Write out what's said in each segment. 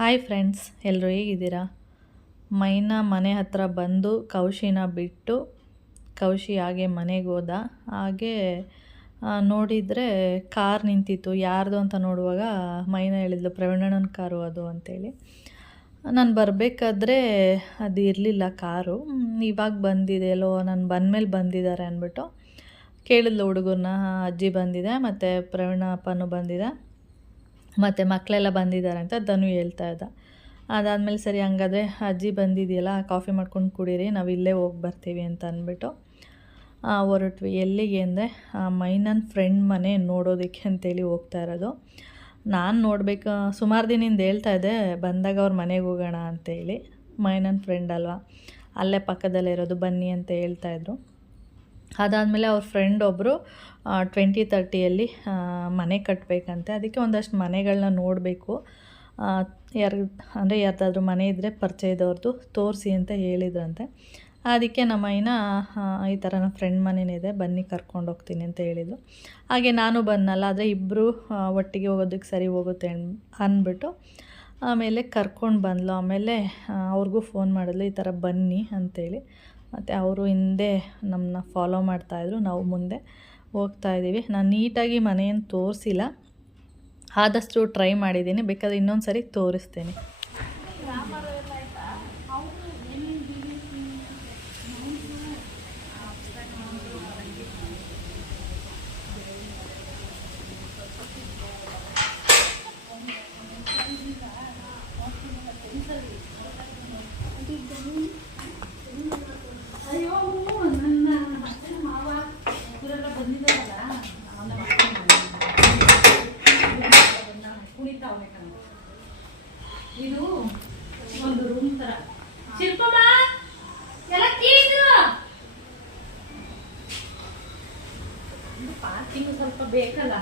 Hi friends, ಎಲ್ಲರೂ ಹೇಗಿದ್ದೀರಾ? ಮೈನಾ ಮನೆ ಹತ್ರ ಬಂದು ಕೌಶಿನ ಬಿಟ್ಟು ಕೌಶಿ ಹಾಗೆ ಮನೆಗೆ ಹೋದ. ಹಾಗೆ ನೋಡಿದರೆ ಕಾರ್ ನಿಂತಿತ್ತು. ಯಾರ್ದು ಅಂತ ನೋಡುವಾಗ ಮೈನಾ ಹೇಳಿದ್ಲು ಪ್ರವೀಣಣ್ಣನ ಕಾರು ಅದು ಅಂತೇಳಿ. ನಾನು ಬರಬೇಕಾದ್ರೆ ಅದು ಇರಲಿಲ್ಲ ಕಾರು. ಇವಾಗ ಬಂದಿದೆ ಎಲ್ಲೋ, ನಾನು ಬಂದಮೇಲೆ ಬಂದಿದ್ದಾರೆ ಅಂದ್ಬಿಟ್ಟು ಕೇಳಿದ್ಲು ಹುಡುಗರನ್ನ. ಅಜ್ಜಿ ಬಂದಿದೆ ಮತ್ತು ಪ್ರವೀಣ ಅಪ್ಪನೂ ಬಂದಿದೆ ಮತ್ತು ಮಕ್ಕಳೆಲ್ಲ ಬಂದಿದ್ದಾರೆ ಅಂತ ಧನು ಹೇಳ್ತಾ ಇದ್ದ. ಅದಾದಮೇಲೆ ಸರಿ ಹಂಗಾದರೆ ಅಜ್ಜಿ ಬಂದಿದೆಯಲ್ಲ, ಕಾಫಿ ಮಾಡ್ಕೊಂಡು ಕುಡೀರಿ, ನಾವು ಇಲ್ಲೇ ಹೋಗಿ ಬರ್ತೀವಿ ಅಂತ ಅಂದ್ಬಿಟ್ಟು ಹೊರಟ್ವಿ. ಎಲ್ಲಿಗೆ ಅಂದರೆ ಮೈನನ್ ಫ್ರೆಂಡ್ ಮನೆ ನೋಡೋದಕ್ಕೆ ಅಂತೇಳಿ ಹೋಗ್ತಾ ಇರೋದು. ನಾನು ನೋಡಬೇಕು ಸುಮಾರು ದಿನದಿಂದ ಹೇಳ್ತಾ ಇದ್ದೆ ಬಂದಾಗ ಅವ್ರ ಮನೆಗೆ ಹೋಗೋಣ ಅಂತೇಳಿ. ಮೈನನ್ ಫ್ರೆಂಡ್ ಅಲ್ವಾ, ಅಲ್ಲೇ ಪಕ್ಕದಲ್ಲೇ ಇರೋದು, ಬನ್ನಿ ಅಂತ ಹೇಳ್ತಾಯಿದ್ರು. ಅದಾದಮೇಲೆ ಅವ್ರ ಫ್ರೆಂಡ್ ಒಬ್ಬರು 2030 ಮನೆ ಕಟ್ಟಬೇಕಂತೆ. ಅದಕ್ಕೆ ಒಂದಷ್ಟು ಮನೆಗಳನ್ನ ನೋಡಬೇಕು, ಯಾರ್ದಾದ್ರೂ ಮನೆ ಇದ್ದರೆ ಪರಿಚಯದವ್ರದ್ದು ತೋರಿಸಿ ಅಂತ ಹೇಳಿದ್ರಂತೆ. ಅದಕ್ಕೆ ನಮ್ಮಯ್ಯನ ಈ ಥರ ನಮ್ಮ ಫ್ರೆಂಡ್ ಮನೆಯೇ ಬನ್ನಿ ಕರ್ಕೊಂಡು ಹೋಗ್ತೀನಿ ಅಂತ ಹೇಳಿದರು. ಹಾಗೆ ನಾನು ಬಂದನಲ್ಲ, ಆದರೆ ಇಬ್ಬರು ಒಟ್ಟಿಗೆ ಹೋಗೋದಕ್ಕೆ ಸರಿ ಹೋಗುತ್ತೆ ಅಂದ್ಬಿಟ್ಟು ಆಮೇಲೆ ಕರ್ಕೊಂಡು ಬಂದ್ಲು. ಆಮೇಲೆ ಅವ್ರಿಗೂ ಫೋನ್ ಮಾಡಿದ್ಲು ಈ ಥರ ಬನ್ನಿ ಅಂತೇಳಿ. ಮತ್ತು ಅವರು ಹಿಂದೆ ನಮ್ಮನ್ನ ಫಾಲೋ ಮಾಡ್ತಾಯಿದ್ರು, ನಾವು ಮುಂದೆ ಹೋಗ್ತಾಯಿದ್ದೀವಿ. ನಾನು ನೀಟಾಗಿ ಮನೆಯನ್ನು ತೋರಿಸಿಲ್ಲ, ಆದಷ್ಟು ಟ್ರೈ ಮಾಡಿದ್ದೀನಿ, ಬೇಕಾದರೆ ಇನ್ನೊಂದು ಸರಿ ತೋರಿಸ್ತೀನಿ. ಇದು ಒಂದು ರೂಮ್ ತರ. ಶಿಲ್ಪಮ್ಮ ಎಲ್ಲ ಕೀದು ಪಾರ್ಕಿಂಗ್ ಸ್ವಲ್ಪ ಬೇಕಲ್ಲ,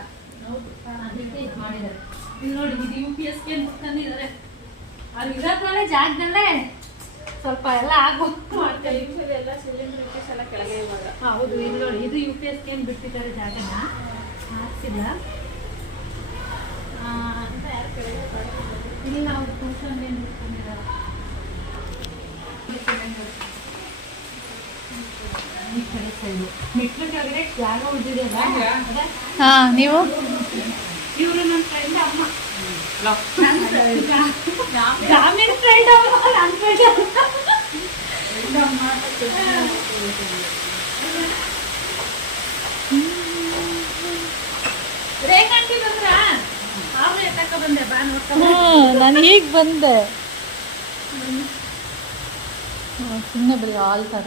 ಅದಕ್ಕೆ ಇದು ಮಾಡಿದ್ದಾರೆ. ಇಲ್ಲಿ ನೋಡಿ, ಇದು UPS ತಂದಿದ್ದಾರೆ. ಅವ್ರು ಇರೋದ್ರಲ್ಲೇ ಜಾಗದಲ್ಲೇ ಸ್ವಲ್ಪ ಎಲ್ಲ ಆಗೋದು ಮಾಡ್ತಾರೆ. ಎಲ್ಲ ಸಿಲಿಂಡರ್ ಎಲ್ಲ ಕೆಳಗೆ ಇವಾಗ. ಹೌದು, ಇದು ನೋಡಿ, ಇದು UPS ಬಿಟ್ಟಿದ್ದಾರೆ, ಜಾಗನ ಹಾಕ್ಸಿಲ್ಲ ಅಂತ ಯಾರು ಕೆಳಗೆ ಇಲ್ಲ. ಅವ್ರು ಟ್ಯೂಷನ್ ಏನು ಬಿಟ್ಕೊಂಡಿದ್ದಾರೆ. ಈ ಕಡೆ ಸೈಡು ಮೆಟ್ಲು ಕೆಳಗಡೆ ಜಾಗ ಉಳಿದಿದೆಯಲ್ಲ. ಹಾಂ, ನೀವು ಇವರು ನನ್ನ ಫ್ರೆಂಡ್ ಅಮ್ಮ, ಜಾಮೀನ್ ಫ್ರೆಂಡ್ ಅಮ್ಮ, ನನ್ನ ಫ್ರೆಂಡ್ ಅಮ್ಮ. ರೇಖಾಂಟಿ ಬಂದ್ರ ಅವ್ರು ಎತ್ತಕ್ಕ ಬಂದೆ, ಬಾ ನೋಡ್ಕೊಂಡು. ನಾನು ಈಗ ಬಂದೆ, ಸುಮ್ಮನೆ ಬರೀ ಹಾಲ್ ಥರ.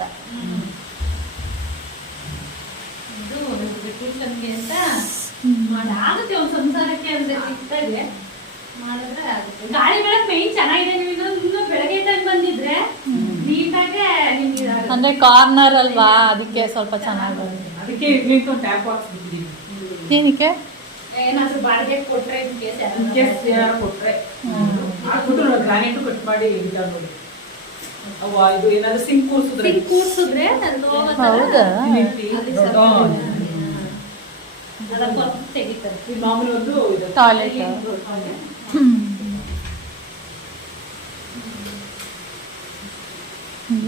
ಇದು ಟ್ಯೂಷನ್ಗೆ ಅಂತ ಆಗುತ್ತೆ, ಒಂದು ಸಂಸಾರಕ್ಕೆ ಅಂದ್ರೆ ಸಿಗ್ತಾಯಿದೆ, ಮಾಡಿದ್ರೆ ಆಗುತ್ತೆ. ಗಾಳಿ ಬೆಳಗ್ಗೆ ಮೈನ್ ಚೆನ್ನಾಗಿದೆ. ನೀವು ಇನ್ನೂ ಬೆಳಗ್ಗೆ ಟೈಮ್ ಬಂದಿದ್ರೆ ನೀಟಾಗೆ ನಿಮ್ಗೆ ಅಂದರೆ ಕಾರ್ನರ್ ಅಲ್ವಾ, ಅದಕ್ಕೆ ಸ್ವಲ್ಪ ಚೆನ್ನಾಗಿ. ಅದಕ್ಕೆ ಟ್ಯಾಪ್ ಹಾಕ್ಸ್ಬಿಟ್ಟಿದ್ದೀವಿ. ಏನಕ್ಕೆ? ಏನಾದ್ರು ಬಾಡಿಗೆ ಕೊಟ್ರೆ ಯಾರು ಕೊಟ್ರೆ ಹಾಕ್ಬಿಟ್ಟು ಗ್ರಾನೈಟ್ ಕಟ್ ಮಾಡಿ ಇಡ್ತಾರೆ ನೋಡಿ. ಇದು ಏನಾದ್ರು ಸಿಂಕ್ ಕೂರ್ಸಿದ್ರೆ ಹೌದಾ? ತೆಗಿತಾರೆ. ಮಾಮೂಲಿ ಒಂದು ಟಾಯ್ಲೆಟ್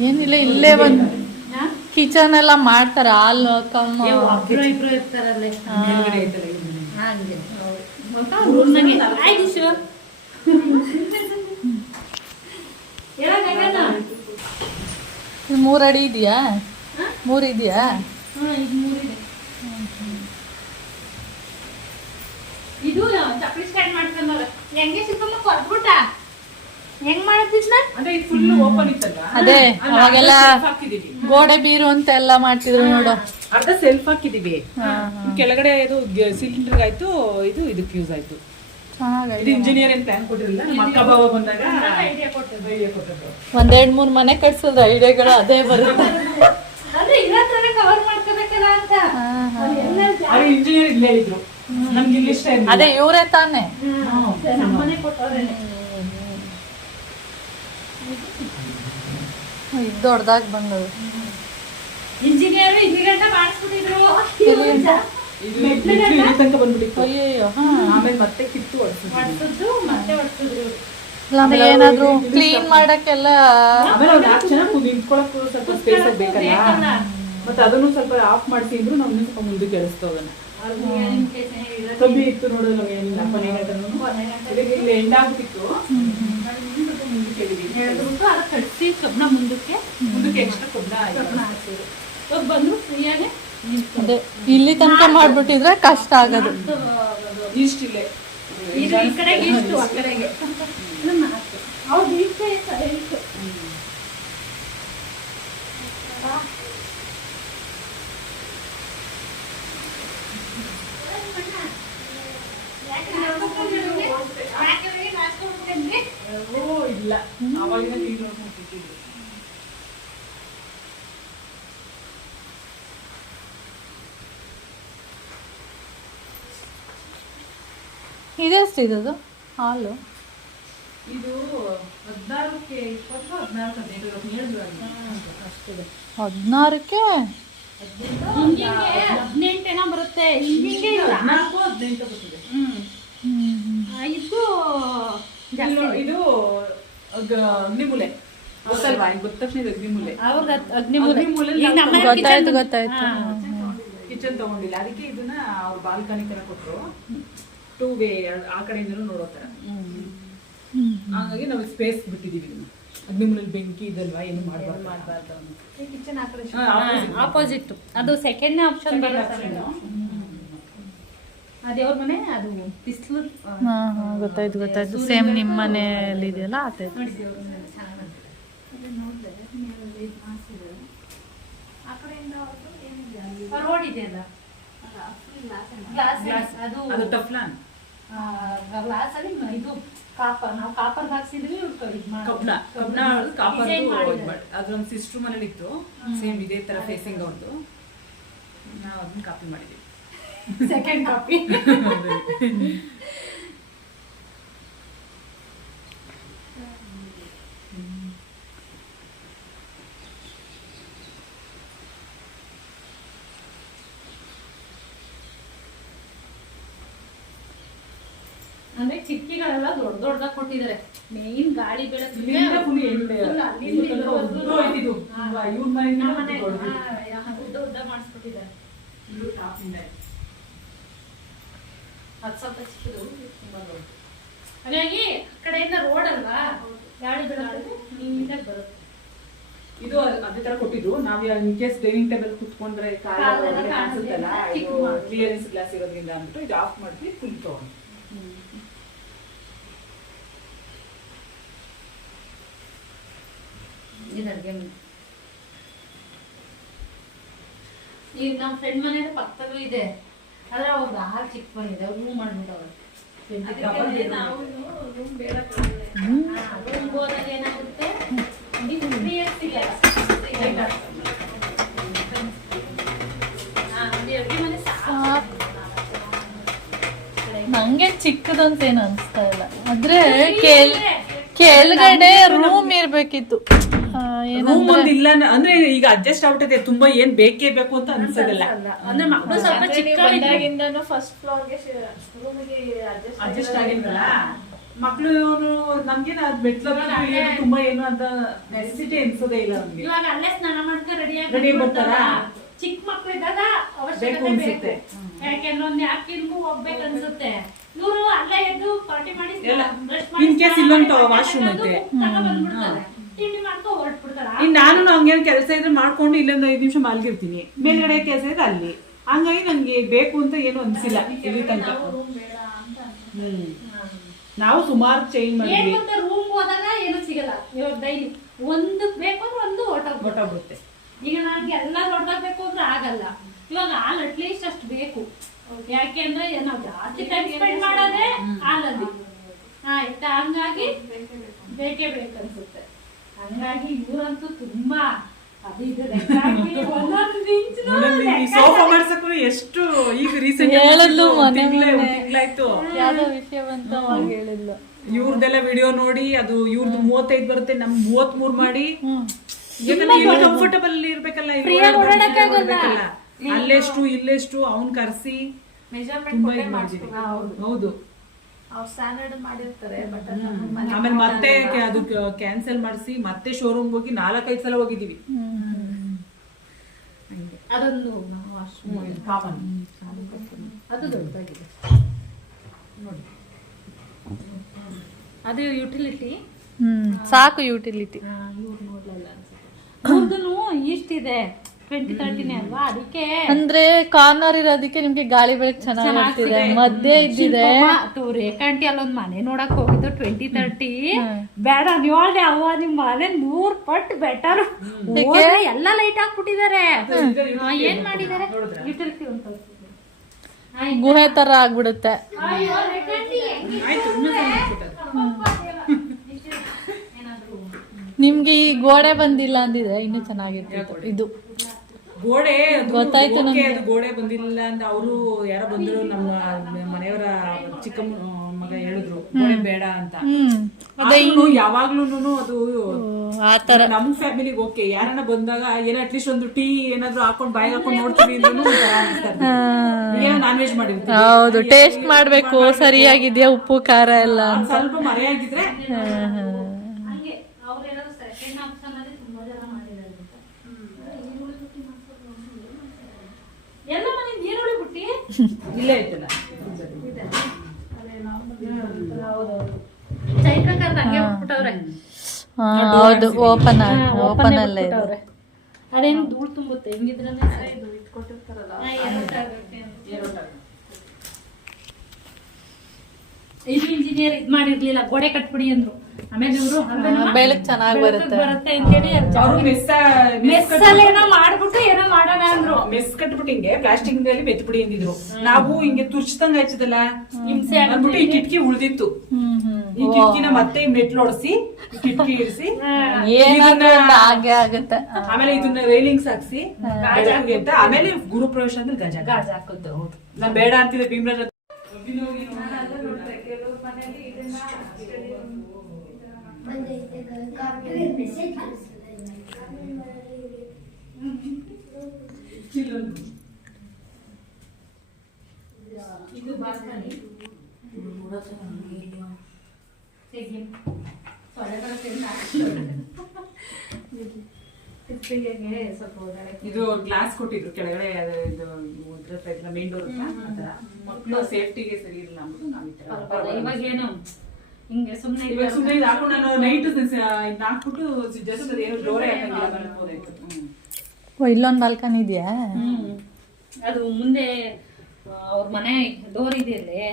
ಏನಿಲ್ಲ, ಇಲ್ಲೇ ಒಂದು ಕಿಚನ್ ಎಲ್ಲ ಮಾಡ್ತಾರೆ. ಹಾಲ್ ಇಬ್ರು ಇರ್ತಾರಲ್ಲ, ಹಂಗೆ ಮೂರು ಅಡಿ ಇದೆಯಾ? 3 ಇದೆಯಾ? ಇದು ಚಪ್ಪಲಿ ಸ್ಟಾರ್ಟ್ ಮಾಡ್ಕೊಂಡವ್ರ. ಹೆಂಗೆ ಸಿಕ್ಕಮ್ಮ ಕೊಟ್ಬಿಟ್ಟ ಹೆಂಗ್ ಮಾಡತ್ತಿದ್ನ? ಅಂದ್ರೆ ಇದು ಫುಲ್ ಓಪನ್ ಇತ್ತಲ್ಲ, ಅದೇ ಅವಾಗೆಲ್ಲ ಹಾಕಿದೀವಿ. ಗೋಡೆ ಬೀರು ಅಂತ ಎಲ್ಲ ಮಾಡ್ತಿದ್ರು ನೋಡು. ಅರ್ಧ ಸೆಲ್ಫ್ ಹಾಕಿದೀವಿ. ಕೆಳಗಡೆ ಇದು ಸಿಲಿಂಡರ್ ಆಯ್ತು, ಇದು ಇದಕ್ಕೆ ಯೂಸ್ ಆಯ್ತು. ಇದು ಇಂಜಿನಿಯರ್ ಏನ್ ಪ್ಲಾನ್ ಕೊಟ್ಟಿರಲಿಲ್ಲ, ನಮ್ಮ ಅಕ್ಕ ಬಾವ ಬಂದಾಗ ಐಡಿಯಾ ಕೊಟ್ಟದ್ದು. 1-2-3 ಮನೆ ಕಟ್ಸಿದ್ರೆ ಐಡಿಯಾಗಳು ಅದೇ ಬರುತ್ತೆ. ಅಂದ್ರೆ ಇರೋದ್ರ ಕವರ್ ಮಾಡ್ಕೋಬೇಕಲ್ಲ ಅಂತ ಇಂಜಿನಿಯರ್ ಇಲ್ಲೇ ಇದ್ರು. ನಮ್ಗೆ ಇಲ್ಲಿ ಇಷ್ಟ ಇಲ್ಲ. ಅದೇ ಇವರೇ ತಾನೆ ನಮ್ಮನೆ ಕೊಟ್ಟವ್ರೆ. ಇದು ದೊಡ್ಡದಾಗಿ ಬಂದದು. ಇಂಜಿನಿಯರ್ ಇಲ್ಲಿ ಗಂಟ ಮಾಡಿಸ್ಬಿಟ್ಟಿದ್ರು. ತನಕ ಬಂದ್ಬಿಟ್ಟಿತ್ತು. ಅಯ್ಯೋ, ಆಮೇಲೆ ಮತ್ತೆ ಕಿತ್ತು ಹೊಡ್ಸಿದ್ರು. ಮತ್ತೆ ಹೊಡ್ಸಿದ್ರು. ಇಲ್ಲಾಂದ್ರೆ ಏನಾದ್ರು ಕ್ಲೀನ್ ಮಾಡಕ್ಕೆಲ್ಲ ಆಮೇಲೆ ಅವ್ರು 4 ಜನ ನಿಂತ್ಕೊಳಕ್ಕೂ ಸ್ವಲ್ಪ ಸ್ಪೇಸ್ ಬೇಕಲ್ಲ, ಮತ್ತೆ ಅದನ್ನು ಸ್ವಲ್ಪ ಆಫ್ ಮಾಡಿಸಿ ಅಂದ್ರು ನಾವು ಸ್ವಲ್ಪ ಮುಂದಕ್ಕೆ ಎಳಿಸ್ತೇವೆ ಅದನ್ನ. ಕಬ್ಬಿ ಇತ್ತು ನೋಡೋದು ಏನಿಲ್ಲ ಕೊನೆ ಗಂಟೆ ಇಲ್ಲಿ ಎಂಡ್ ಆಗ್ಬಿಟ್ಟಿತ್ತು, ಸ್ವಲ್ಪ ಮುಂದಕ್ಕೆ ಎಳಿದ್ಬಿಟ್ಟು ಅದ ಕಟ್ಟಿ ಕಬ್ಬನ ಮುಂದಕ್ಕೆ ಎಕ್ಸ್ಟ್ರಾ ಕಬ್ಬನ ಹಾಕ್ತೀವಿ. ಇವಾಗ ಬಂದ್ರು ಫ್ರೀಯಾಗಿ ಅದೇ ಇಲ್ಲಿ ತನಕ ಮಾಡ್ಬಿಟ್ಟಿದ್ರೆ ಕಷ್ಟ ಆಗೋದು. ಇಷ್ಟಿಲ್ಲೇ ಈ ಕಡೆಗೆ ಇಷ್ಟು ಆ ಕಡೆಗೆ ಹೌದು ಇಷ್ಟು ಇಷ್ಟು ಇಲ್ಲ ಅವಾಗಿನ ಟಿವಿ ನೋಡ್ಕೊಂಡು ಇದೆಷ್ಟಿದು ಹಾಲು? ಇದು 16ಕ್ಕೆ 20, 14, 18 ಅಷ್ಟಿದೆ. 16ಕ್ಕೆ 18 ಏನೋ ಬರುತ್ತೆ. ಹಿಂಗೆ ಇಲ್ಲ 14, 18 ಬರ್ತದೆ. ಇದು ಇದು ಅಗ್ನಿಮೂಲೆ ಗೊತ್ತಲ್ವಾ? ಈಗ ಗೊತ್ತ ತಕ್ಷಣ ಇದು ಅಗ್ನಿಮೂಲೆ. ಅವಾಗ ಅಗ್ನಿಮೂಲೆ ಗೊತ್ತಾಯ್ತು. ಕಿಚನ್ ತಗೊಂಡಿಲ್ಲ, ಅದಕ್ಕೆ ಇದನ್ನ ಅವ್ರ ಬಾಲ್ಕನಿ ತರ ಕೊಟ್ರು, 2 ವೇ ಆ ಕಡೆಯಿಂದನೂ ನೋಡೋ ತರ. ಹಾಗಾಗಿ ನಾವು ಸ್ಪೇಸ್ ಬಿಟ್ಟಿದೀವಿ. ಅಗ್ನಿಮೂಲಲ್ಲಿ ಬೆಂಕಿ ಇದಲ್ವಾ, ಏನು ಮಾಡಬಾರ್ದು. ಕಿಚನ್ ಆಪೋಸಿಟ್ ಅದು ಸೆಕೆಂಡ್ ಆಪ್ಷನ್ ಬರುತ್ತೆ. ಅದೇವ್ರ ಮನೆ ಅದು ಬಿಸಿಲು. ಗೊತ್ತಾಯ್ತು. ಸೇಮ್ ನಿಮ್ಮ ಮನೆಯಲ್ಲಿ ಇದೆಯಲ್ಲ ಆ ಟೈಪ್. ರೋಡ್ ಇದೆಯಲ್ಲ, ಗ್ಲಾಸ್ ಅದು ಟಫ್ಲಾನ್ ಗ್ಲಾಸ್ ಅಲ್ಲಿ ಇದು ನಾವು ಕಾಪರ್ ಹಾಕ್ಸಿದ್ವಿ. ಅದೊಂದು ಸಿಸ್ಟರ್ ಮನೇಲಿ ಇತ್ತು, ಸೇಮ್ ಇದೇ ತರ ಫೇಸಿಂಗ್ ಅವ್ರದ್ದು. ನಾವು ಅದನ್ನ ಕಾಪಿ ಮಾಡಿದ್ವಿ, ಸೆಕೆಂಡ್ ಕಾಪಿ. ಅಂದ್ರೆ ಕಿಟಕಿಗಳೆಲ್ಲ ದೊಡ್ಡದಾಗಿ ಕೊಟ್ಟಿದ್ದಾರೆ. ಮೇನ್ ಗಾಳಿ ಬೆಳಕಿಗೆ ಉದ್ದ ಮಾಡಿಸ್ಬಿಟ್ಟಿದ್ದಾರೆ. ಅದು ಸ್ವಲ್ಪ ಚಿಕ್ಕದು, ಹಾಗಾಗಿ ಆ ಕಡೆಯಿಂದ ರೋಡ್ ಅಲ್ವಾ, ಗಾಳಿ ಬೆಳಕಿಗೆ ನೀಟಾಗಿ ಬರುತ್ತೆ. ಇದು ಅದೇ ತರ ಕೊಟ್ಟಿದ್ರು. ನಾವ್ ಇನ್ ಕೇಸ್ ಡೈನಿಂಗ್ ಟೇಬಲ್ ಕುತ್ಕೊಂಡ್ರೆ ಕಾಣಿಸುತ್ತಲ್ಲ, ಕ್ಲಿಯರೆನ್ಸ್ ಗ್ಲಾಸ್ ಇರೋದ್ರಿಂದ ಅಂದ್ಬಿಟ್ಟು ಇದು ಆಫ್ ಮಾಡ್ತೀವಿ, ಫುಲ್ ತಗೊಂಡು. ಇದು ಅಡುಗೆ ಮನೆ. ಈಗ ನಮ್ಮ ಫ್ರೆಂಡ್ ಮನೆ ಪಕ್ಕದಲ್ಲೂ ಇದೆ, ಆದ್ರೆ ಅವ್ರದ್ದು ಆರು ಚಿಕ್ಕ ಬಂದಿದೆ, ಅವ್ರು ರೂಮ್ ಮಾಡ್ಬಿಟ್ಟವ್ರು. ರೂಮ್ ಹೋದಾಗ ಏನಾಗುತ್ತೆ, ನಂಗೆ ಚಿಕ್ಕದಂತೇನು ಅನ್ಸ್ತಾ ಇಲ್ಲ, ಆದ್ರೆ ಕೆಳಗಡೆ ರೂಮ್ ಇರ್ಬೇಕಿತ್ತು. ರೂಮ್ ಒಂದು ಇಲ್ಲ ಅಂದ್ರೆ ಈಗ ಅಡ್ಜಸ್ಟ್ ಆಗ್ಬಿಟ್ಟಿದೆ, ತುಂಬಾ ಏನ್ ಬೇಕೇ ಬೇಕು ಅಂತ ಅನ್ಸೋದಿಲ್ಲ. ಅಂದ್ರೆ ಮಕ್ಕಳು ಸ್ವಲ್ಪ ಚಿಕ್ಕವಾಗಿಂದನೂ ಫಸ್ಟ್ ಫ್ಲೋರ್ಗೆ ರೂಮಿಗೆ ಅಡ್ಜಸ್ಟ್ ಆಗಿಲ್ವಲ್ಲ ಮಕ್ಳು. ನಮ್ಗೆ ತುಂಬಾ ಏನು ಅಂತ ನೆಸೆಸಿಟಿ ಅನ್ಸೋದೇ ಇಲ್ಲ ನಮ್ಗೆ. ಇವಾಗ ಅಲ್ಲೇ ಸ್ನಾನ ಮಾಡ್ಕೊ ರೆಡಿ ಬರ್ತಾರ. ಚಿಕ್ಕ ಮಕ್ಳು ಇದ್ದಾಗ ಅವಶ್ಯಕತೆ ಬೇಕು, ಯಾಕೆಂದ್ರೆ ಒಂದ್ ಯಾಕಿನ್ಗೂ ಹೋಗ್ಬೇಕು ಅನ್ಸುತ್ತೆ. ಇವರು ಅಲ್ಲೇ ಎದ್ದು ಪಾರ್ಟಿ ಮಾಡಿ ಇನ್ ಕೇಸ್ ಇಲ್ಲೊಂದು ವಾಶ್ರೂಮ್ ಐತೆ, ತಿಂಡಿ ಮಾಡ್ಕೊ ಹೊರಟ್ಬಿಡ್ತಾರ. ಇನ್ ನಾನು ಹಂಗೇನ್ ಕೆಲಸ ಇದ್ರೆ ಮಾಡ್ಕೊಂಡು ಇಲ್ಲೊಂದು 5 ನಿಮಿಷ ಮಲ್ಗಿರ್ತೀನಿ, ಮೇಲ್ಗಡೆ ಕೆಲಸ ಇದ್ರೆ ಅಲ್ಲಿ. ಹಂಗಾಗಿ ನಂಗೆ ಬೇಕು ಅಂತ ಏನು ಅನ್ಸಿಲ್ಲ ಇಲ್ಲಿ ತನಕ. ನಾವು ಸುಮಾರು ಚೇಂಜ್ ಮಾಡಿದ್ವಿ. ರೂಮ್ ಹೋದಾಗ ಏನು ಸಿಗಲ್ಲ, ಇವಾಗ ಡೈಲಿ ಒಂದು ಬೇಕು ಅಂದ್ರೆ ಒಂದು ಹೊರಟೋಗ್ಬಿಡುತ್ತೆ. ಈಗ ನನ್ಗೆ ಎಲ್ಲ ದೊಡ್ಡದಾಗಬೇಕು ಅಂದ್ರೆ ಆಗಲ್ಲ. ಇವಾಗ ಹಾಲ್ ಅಟ್ಲೀಸ್ಟ್ ಅಷ್ಟು ಬೇಕು, ಯಾಕೆಂದ್ರೆ ನಾವು ಜಾಸ್ತಿ ಟೈಮ್ ಸ್ಪೆಂಡ್ ಮಾಡೋದೇ ಹಾಲಲ್ಲಿ. ಆಯ್ತಾ, ಹಂಗಾಗಿ ಬೇಕೇ ಬೇಕನ್ಸುತ್ತೆ. ಹಂಗಾಗಿ ಇವರಂತೂ ತುಂಬಾ ಸೋಫಾ ಮಾಡ್ಸಕ್ಕೂ ಎಷ್ಟು ಈಗ ರೀಸೆಂಟ್ ತಿಂಗಳಾಯ್ತು ಯಾವ್ದೋ ವಿಷಯ ಬಂತ ಹೇಳಿದ್ಲು. ಇವ್ರದೆಲ್ಲ ವಿಡಿಯೋ ನೋಡಿ ಅದು ಇವ್ರದ್ದು 35 ಬರುತ್ತೆ, ನಮ್ 33 ಮಾಡಿ ಕಂಫರ್ಟಬಲ್ ಇರ್ಬೇಕಲ್ಲ, ಅಲ್ಲೆಷ್ಟು ಇಲ್ಲೆಷ್ಟು ಅವ್ನ್ ಕರ್ಸಿ ತುಂಬಾ ಇದು ಮಾಡಿದೀವಿ. ಹೌದು, ಅವ್ರು ಸ್ಟ್ಯಾಂಡರ್ಡ್ ಮಾಡಿರ್ತಾರೆ ಬಟ್ ಆಮೇಲೆ ಮತ್ತೆ ಅದು ಕ್ಯಾನ್ಸಲ್ ಮಾಡಿಸಿ ಮತ್ತೆ ಶೋರೂಮ್ ಹೋಗಿ 4-5 ಸಲ ಹೋಗಿದೀವಿ. ಅದೊಂದು ನಾವು ಕಾಮನ್ ಅದು ದೊಡ್ಡದಾಗಿದೆ ನೋಡಿ. ಅದು ಯುಟಿಲಿಟಿ ಸಾಕು ಯುಟಿಲಿಟಿ. ಇವ್ರು ನೋಡ್ಲಿಲ್ಲ ಅನ್ಸುತ್ತೆ. ಇಷ್ಟಿದೆ 20-30 ಅಲ್ವಾ, ಅದಕ್ಕೆ ಅಂದ್ರೆ ಕಾರ್ನರ್ ಇರೋದಕ್ಕೆ ನಿಮ್ಗೆ ಗಾಳಿ ಬೆಳಕು ಚೆನ್ನಾಗಿರ್ತಿದೆ. ಮಧ್ಯೆ ಇದ್ದಿದೆ ರೇಖಾಂಟಿ ಅಲ್ಲೊಂದ್ ಮನೆ ನೋಡಕ್ ಹೋಗಿದ್ದು 20-30 ಬೇಡ ನೀವ್ ಹೇಳ್ದೆ ಅವ್ವ ನಿಮ್ ಮನೆ 100 ಪಟ್ಟು ಬೆಟರ್. ಎಲ್ಲ ಲೈಟ್ ಹಾಕ್ಬಿಟ್ಟಿದ್ದಾರೆ. ಏನ್ ಮಾಡಿದ್ದಾರೆ ಯುಟಿಲಿಟಿ ಅಂತ ಗುಹೆ ತರ ಆಗ್ಬಿಡುತ್ತೆ. ನಿಮ್ಗೆ ಈ ಗೋಡೆ ಬಂದಿಲ್ಲ ಅಂದಿದ್ರೆ ಇನ್ನೂ ಚೆನ್ನಾಗಿರ್ತಿತ್ತು. ಇದು ಗೋಡೆ ಗೊತ್ತಾಯ್ತು ನಮ್ಗೆ. ಅದು ಗೋಡೆ ಬಂದಿಲ್ಲ ಅಂತ ಅವರು ಯಾರೋ ಬಂದ್ರು, ನಮ್ಮ ಮನೆಯವರ ಚಿಕ್ಕಮ್ಮ ಮಗ ಹೇಳಿದ್ರು ಗೋಡೆ ಬೇಡ ಅಂತ. ಯಾವಾಗ್ಲೂನು ಅದು ಆತರ ನಮ್ ಫ್ಯಾಮಿಲಿಗೆ ಓಕೆ. ಯಾರನ್ನ ಬಂದಾಗ ಏನೋ ಅಟ್ಲೀಸ್ಟ್ ಒಂದು ಟೀ ಏನಾದ್ರು ಹಾಕೊಂಡ್ ಬಾಯಿಗೆ ಹಾಕೊಂಡ್ ನೋಡ್ತೀವಿ ಅಂದ್ರೂ ಏನೋ ನಾನ್ ವೆಜ್ ಮಾಡಿರ್ತೀವಿ. ಹೌದು, ಟೇಸ್ಟ್ ಮಾಡ್ಬೇಕು ಸರಿಯಾಗಿದ್ಯಾ ಉಪ್ಪು ಖಾರ ಎಲ್ಲ ಅಂತ. ಸ್ವಲ್ಪ ಮರೆಯಾಗಿದ್ರೆ ಹಂಗೆ ಅವ್ರೇನಾದ್ರು ಸೆಕೆಂಡ್ ಆಪ್ಷನ್ ಅಲ್ಲಿ ತುಂಬಾ ಜನ ಮಾಡಿದ್ದಾರೆ. ಎಲ್ಲ ಮನೆ ಈರುಳ್ಳಿ ಬುಟ್ಟಿ ಇಲ್ಲೇ ಐತಲ್ಲ. ಚೈತ್ರಕರ್ದ ಹಂಗೆ ಬಿಟ್ಬಿಟ್ಟವ್ರೆ. ಹೌದು, ಓಪನ್ ಅಲ್ಲೇ ಇದೆ. ಅದೇನು ಧೂಳು ತುಂಬುತ್ತೆ ಹೆಂಗಿದ್ರೆ ಇದು ಇಟ್ಕೊಟ್ಟಿರ್ತಾರಲ್ಲ. ಇದು ಇಂಜಿನಿಯರ್ ಇದ್ ಮಾಡಿರ್ಲಿಲ್ಲ, ಗೋಡೆ ಕಟ್ಬಿಡಿ ಅಂದ್ರು. ಆಮೇಲೆ ಇವರು ಬೆಳಕು ಚೆನ್ನಾಗಿ ಬರುತ್ತೆ ಅಂತೇಳಿ ಮೆಸ್ಸಲ್ಲಿ ಏನೋ ಮಾಡ್ಬಿಟ್ಟು ಏನೋ ಮಾಡೋಣ ಅಂದ್ರು. ಮೆಸ್ ಕಟ್ಬಿಟ್ಟು ಹಿಂಗೆ ಪ್ಲಾಸ್ಟಿಕ್ ನಲ್ಲಿ ಮೆತ್ಬಿಡಿ ಅಂದಿದ್ರು. ನಾವು ಹಿಂಗೆ ತುರ್ಚ್ದಂಗ ಆಯ್ತದಲ್ಲ ಹಿಂಸೆ ಅಂದ್ಬಿಟ್ಟು ಈ ಕಿಟಕಿ ಉಳ್ದಿತ್ತು. ಈ ಕಿಟಕಿನ ಮತ್ತೆ ಮೆಟ್ಲು ಹೊಡ್ಸಿ ಕಿಟಕಿ ಇರಿಸಿ ಹಾಗೆ ಆಗುತ್ತೆ. ಆಮೇಲೆ ಇದನ್ನ ರೈಲಿಂಗ್ಸ್ ಹಾಕ್ಸಿ ಬೆಳಕಿಗೆ ಅಂತ. ಆಮೇಲೆ ಗುರು ಪ್ರವೇಶ ಅಂದ್ರೆ ಗಜ ಹಾಕುತ್ತೆ. ಹೌದು, ನಾ ಬೇಡ ಅಂತಿದ್ದೆ ಭೀಮರಾಜ್. ಇದು ಬಾಲ್ಕನಿ. ಇದು ಗ್ಲಾಸ್ ಕೊಟ್ಟಿದ್ರು ಕೆಳಗಡೆ. ಮೇನ್ ಡೋರ್ ಮಕ್ಕಳು ಸೇಫ್ಟಿಗೆ ಸರಿ ಇಲ್ಲ ಅಂದ್ಬಿಟ್ಟು ನಾವು ಈ ತರ. ಇವಾಗೇನು ಹಿಂಗೆ ಸುಮ್ಮನೆ ಇದು ಹಾಕೊಂಡು ನಾನು ನೈಟ್ ಹಾಕ್ಬಿಟ್ಟು ಜಸ್ಟ್ ಏನು ಡೋರೇ ಹಾಕಂಗಿಲ್ಲ ಬರ್ಬೋದಾಯ್ತು. ಇಲ್ಲೊಂದು ಬಾಲ್ಕನಿ ಇದೆಯಾ? ಅದು ಮುಂದೆ ಅವ್ರ ಮನೆ ಡೋರ್ ಇದೆಯಲ್ಲೇ